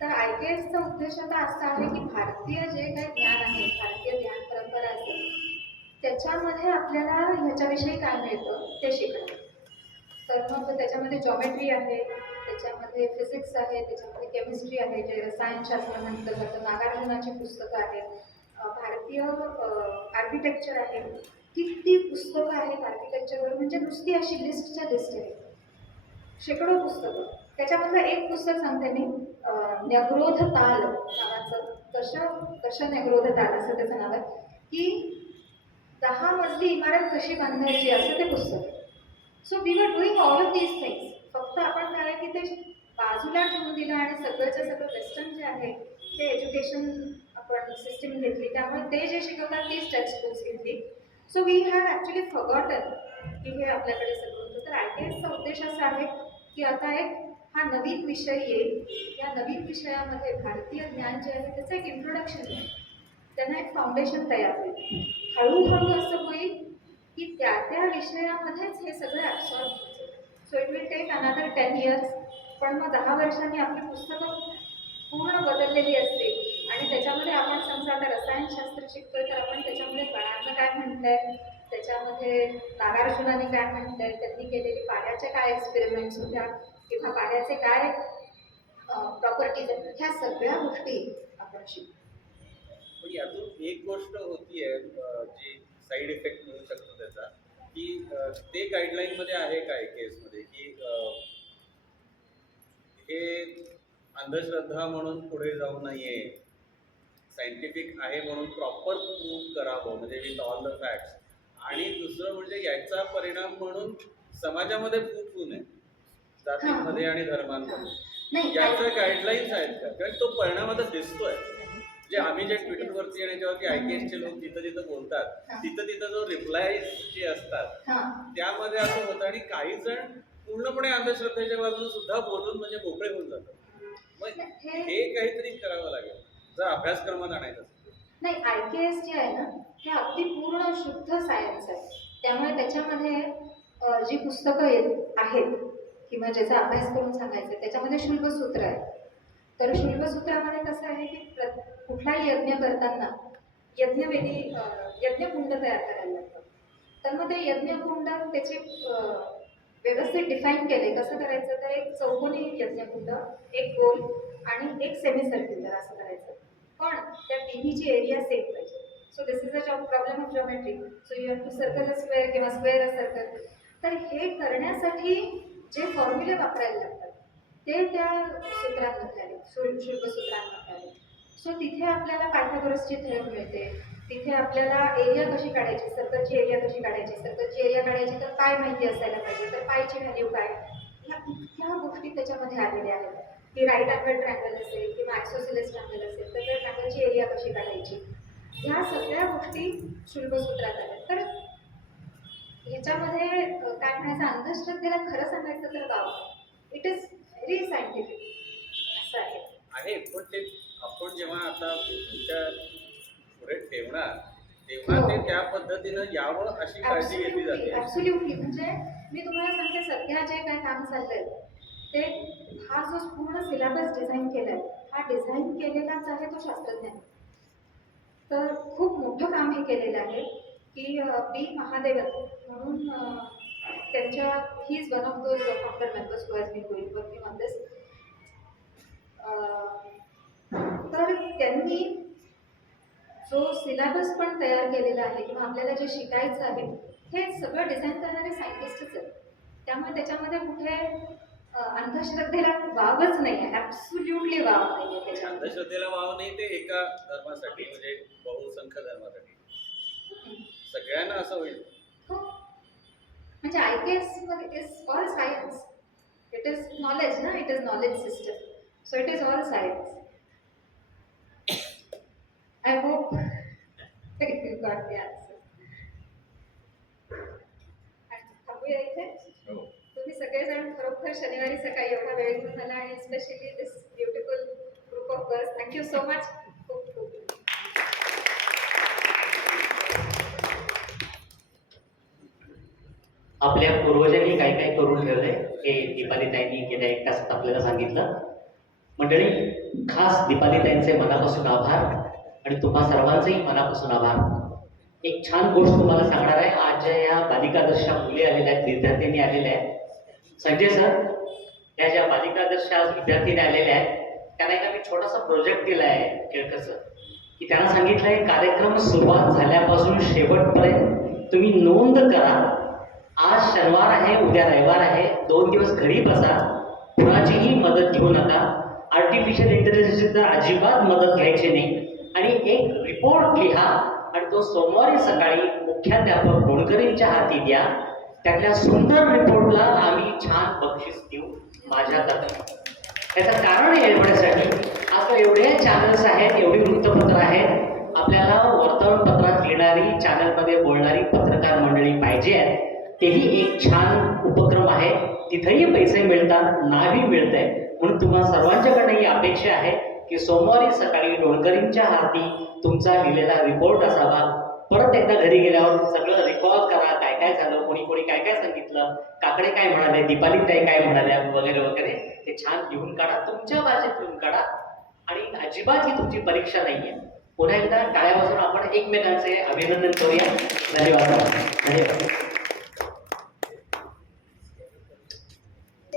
तर IKSचा उद्देश आता असा आहे की भारतीय जे काही ज्ञान आहे, भारतीय ज्ञान परंपरा असेल त्याच्यामध्ये आपल्याला ह्याच्याविषयी काय मिळतं ते शिकणं. तर मग त्याच्यामध्ये जॉमेट्री आहे, त्याच्यामध्ये फिजिक्स आहे, त्याच्यामध्ये केमिस्ट्री आहे, जे रसायनशास्त्र म्हटलं जातं, नागार्जुनाची पुस्तकं आहेत, भारतीय आर्किटेक्चर आहे. किती पुस्तकं आहेत आर्किटेक्चरवर, म्हणजे नुसती अशी लिस्टच्या लिस्ट आहे, शेकडो पुस्तकं. त्याच्यामधलं एक पुस्तक सांगते मी, न्यग्रोध ताल नावाचं, दश न्यग्रोध ताल असं त्याचं नाव आहे, की 10 मजली इमारत कशी बांधायची असं ते पुस्तक आहे. So we were doing all of these things. फक्त आपण काय की ते बाजूला ठेवून दिलं आणि सगळंच्या सगळं वेस्टर्न जे आहे ते एज्युकेशन आपण सिस्टीम घेतली, त्यामुळे ते जे शिकवतात तीच टेक्स्ट बुक्स घेतली. So we have actually forgotten की हे आपल्याकडे सगळं होतं. तर IKSचा उद्देश असा आहे की आता एक हा नवीन विषय येईल, या नवीन विषयामध्ये भारतीय ज्ञान जे आहे त्याचं एक इंट्रोडक्शन आहे, त्यांना एक फाउंडेशन तयार होईल. हळूहळू असं होईल की त्या त्या विषयामध्येच हे सगळं ॲब्सॉर्ब होतं. So it will take another 10 years. पण मग 10 वर्षांनी आपली पुस्तकं पूर्ण बदललेली असते आणि त्याच्यामध्ये आपण समजा आता रसायनशास्त्र शिकतोय तर आपण त्याच्यामध्ये कणांचं काय म्हणतंय, त्याच्यामध्ये नागार्जुनाने काय म्हणतंय, त्यांनी केलेली पाण्याचे काय एक्सपेरिमेंट्स होत्या किंवा पाण्याचे काय प्रॉपर्टीज आहेत, ह्या सगळ्या गोष्टी आपण शिकतो. पण यातून एक गोष्ट होतीये जी साईड इफेक्ट मिळू शकतो त्याचा, की ते गाईडलाईनमध्ये आहे का IKSमध्ये की हे अंधश्रद्धा म्हणून पुढे जाऊ नये, सायंटिफिक आहे म्हणून प्रॉपर प्रूव्ह करावं, म्हणजे विथ ऑल द फॅक्ट्स. आणि दुसरं म्हणजे याचा परिणाम म्हणून समाजामध्ये फूट होऊ नये, जातींमध्ये आणि धर्मांमध्ये. नाही, याचं गाईडलाईन्स आहेत का? कारण तो परिणाम आता दिसतोय. जे आम्ही जे ट्विटरवरती आणि जेव्हा IKSचे लोक जिथं जिथं बोलतात तिथं जो रिप्लाय जे असतात त्यामध्ये असं होतं, आणि काही जण पूर्णपणे अंधश्रद्धेच्या बाजूने सुद्धा बोलून म्हणजे मोकळे होऊन जातात. मग हे काहीतरी करावं लागेल जर अभ्यासक्रमात आणायचं असेल. नाही, IKS जे आहे ना हे अगदी पूर्ण शुद्ध सायन्स आहे, त्यामुळे त्याच्यामध्ये जी पुस्तकं आहेत किंवा ज्याचा अभ्यास करून सांगायचं त्याच्यामध्ये शुल्बसूत्र आहे. तर शुल्बसूत्रामध्ये कसं आहे की कुठलाही यज्ञ करताना यज्ञकुंड तयार करायला लागतं. तर मग ते यज्ञकुंड त्याचे व्यवस्थित डिफाईन केले कसं करायचं, तर एक चौकोनी यज्ञकुंड, एक गोल आणि एक सेमी सर्क्युलर असं करायचं. पण त्या तिन्हीची एरिया सेम पाहिजे. So this is a problem of geometry. So you have to circle a square किंवा स्क्वेअर अ सर्कल. तर हे करण्यासाठी जे फॉर्म्युले वापरायला लागतात ते त्या सूत्रांमध्ये आले, शुल्बसूत्रांमध्ये आले. सो तिथे आपल्याला पायथागोरसची थेरम मिळते, तिथे आपल्याला एरिया कशी काढायची, सर्कलची एरिया कशी काढायची, सर्कलची एरिया काढायची तर काय माहिती असायला पाहिजे, तर पायची व्हॅल्यू काय, ह्या इतक्या गोष्टी त्याच्यामध्ये आलेल्या आहेत की राईट अँगल ट्रँगल असेल किंवा आयसोसिलेस ट्रँगल असेल तर त्या ट्रँगलची एरिया कशी काढायची, ह्या सगळ्या गोष्टी शुल्कसूत्रात आल्या. तर ह्याच्यामध्ये काय म्हणायचं, अंधश्रद्धेला खरं सांगायचं तर wow, it is very scientific असं आहे. आहे, पण ते आपण जेव्हा आता तुमच्या पुढे ठेवणार तेव्हा ते त्या पद्धतीनं यावं अशी काळजी घेतली जाते. ऍब्सोल्युटली. म्हणजे मी तुम्हाला सांगते, सध्या जे काय काम चाललंय ते हा जो पूर्ण सिलेबस डिझाईन केलाय, हा डिझाईन केलेलाच आहे तो शास्त्रज्ञांनी. तर खूप मोठं काम हे केलेलं आहे की बी महादेवन म्हणून त्यांच्या, he is one of those founder members who has been going working on this. तर त्यांनी जो सिलेबस पण तयार केलेला आहे किंवा आपल्याला जे शिकायचं आहे हे सगळं डिझाईन करणारे सायंटिस्टच आहेत. त्यामुळे त्याच्यामध्ये कुठे अंधश्रद्धेला वावच नाही आहे, ॲब्सोल्युटली वाव नाही आहे त्याच्यामध्ये. अंधश्रद्धेला वाव नाही ते एका धर्मासाठी, म्हणजे बहुसंख्य धर्मासाठी सगळ्यांना असं होईल. हो, म्हणजे IKS मध्ये is all science, it is knowledge ना, it is knowledge system, so it is all science. I hope you got the answer. थांबूया इथे. हो. तुम्ही सगळेजण खरोखर शनिवारी सकाळी एवढा वेळ घेऊन आला आणि specially this beautiful group of girls, thank you so much. खूप खूप आपल्या पूर्वजांनी काय काय करून ठेवलंय हे दीपालीताईंनी गेल्या 1 तासात आपल्याला सांगितलं. मंडळी, खास दीपालीताईंचे मनापासून आभार आणि तुम्हा सर्वांचेही मनापासून आभार. एक छान गोष्ट तुम्हाला सांगणार आहे. आज ज्या या बालिकादर्शा मुली आलेल्या आहेत, विद्यार्थ्यांनी आलेल्या आहेत, संजय सर या ज्या बालिकादर्शा आज विद्यार्थ्यांनी आलेल्या आहेत त्यांना एक आम्ही छोटासा प्रोजेक्ट दिला आहे केळकर सर, की त्यांना सांगितलं आहे कार्यक्रम सुरुवात झाल्यापासून शेवटपर्यंत तुम्ही नोंद करा. आज शनिवार आहे, उद्या रविवार आहे, 2 दिवस घरी बसा, कुणाचीही मदत घेऊ नका, आर्टिफिशियल इंटेलिजन्सची तर अजिबात मदत घ्यायची नाही, आणि एक रिपोर्ट लिहा आणि तो सोमवारी सकाळी मुख्याध्यापक डोणकरेंच्या हाती द्या. त्यातल्या सुंदर रिपोर्टला आम्ही छान बक्षीस देऊ माझ्यातर्फे. त्याचं कारण आहे एवढ्यासाठी, आज एवढे चॅनल्स आहेत, एवढी वृत्तपत्र आहेत, आपल्याला वर्तमानपत्रात येणारी, चॅनलमध्ये बोलणारी पत्रकार मंडळी पाहिजे आहेत. तेही एक छान उपक्रम आहे, तिथेही पैसे मिळतात, नावही मिळतंय. म्हणून तुम्हा सर्वांच्याकडनं ही अपेक्षा आहे की सोमवारी सकाळी डोणकरींच्या हाती तुमचा लिहिलेला रिपोर्ट असावा. परत एकदा घरी गेल्यावर सगळं रिकॉल करा, काय काय झालं, कोणी कोणी काय काय सांगितलं, काकडे काय म्हणाले, दीपालीताई काय म्हणाल्या, वगैरे वगैरे, ते छान लिहून काढा, तुमच्या भाषेत लिहून काढा. आणि अजिबात ही तुमची परीक्षा नाहीये. पुन्हा एकदा टाळ्या वाजवून आपण एकमेकांचे अभिनंदन करूया. धन्यवाद. धन्यवाद.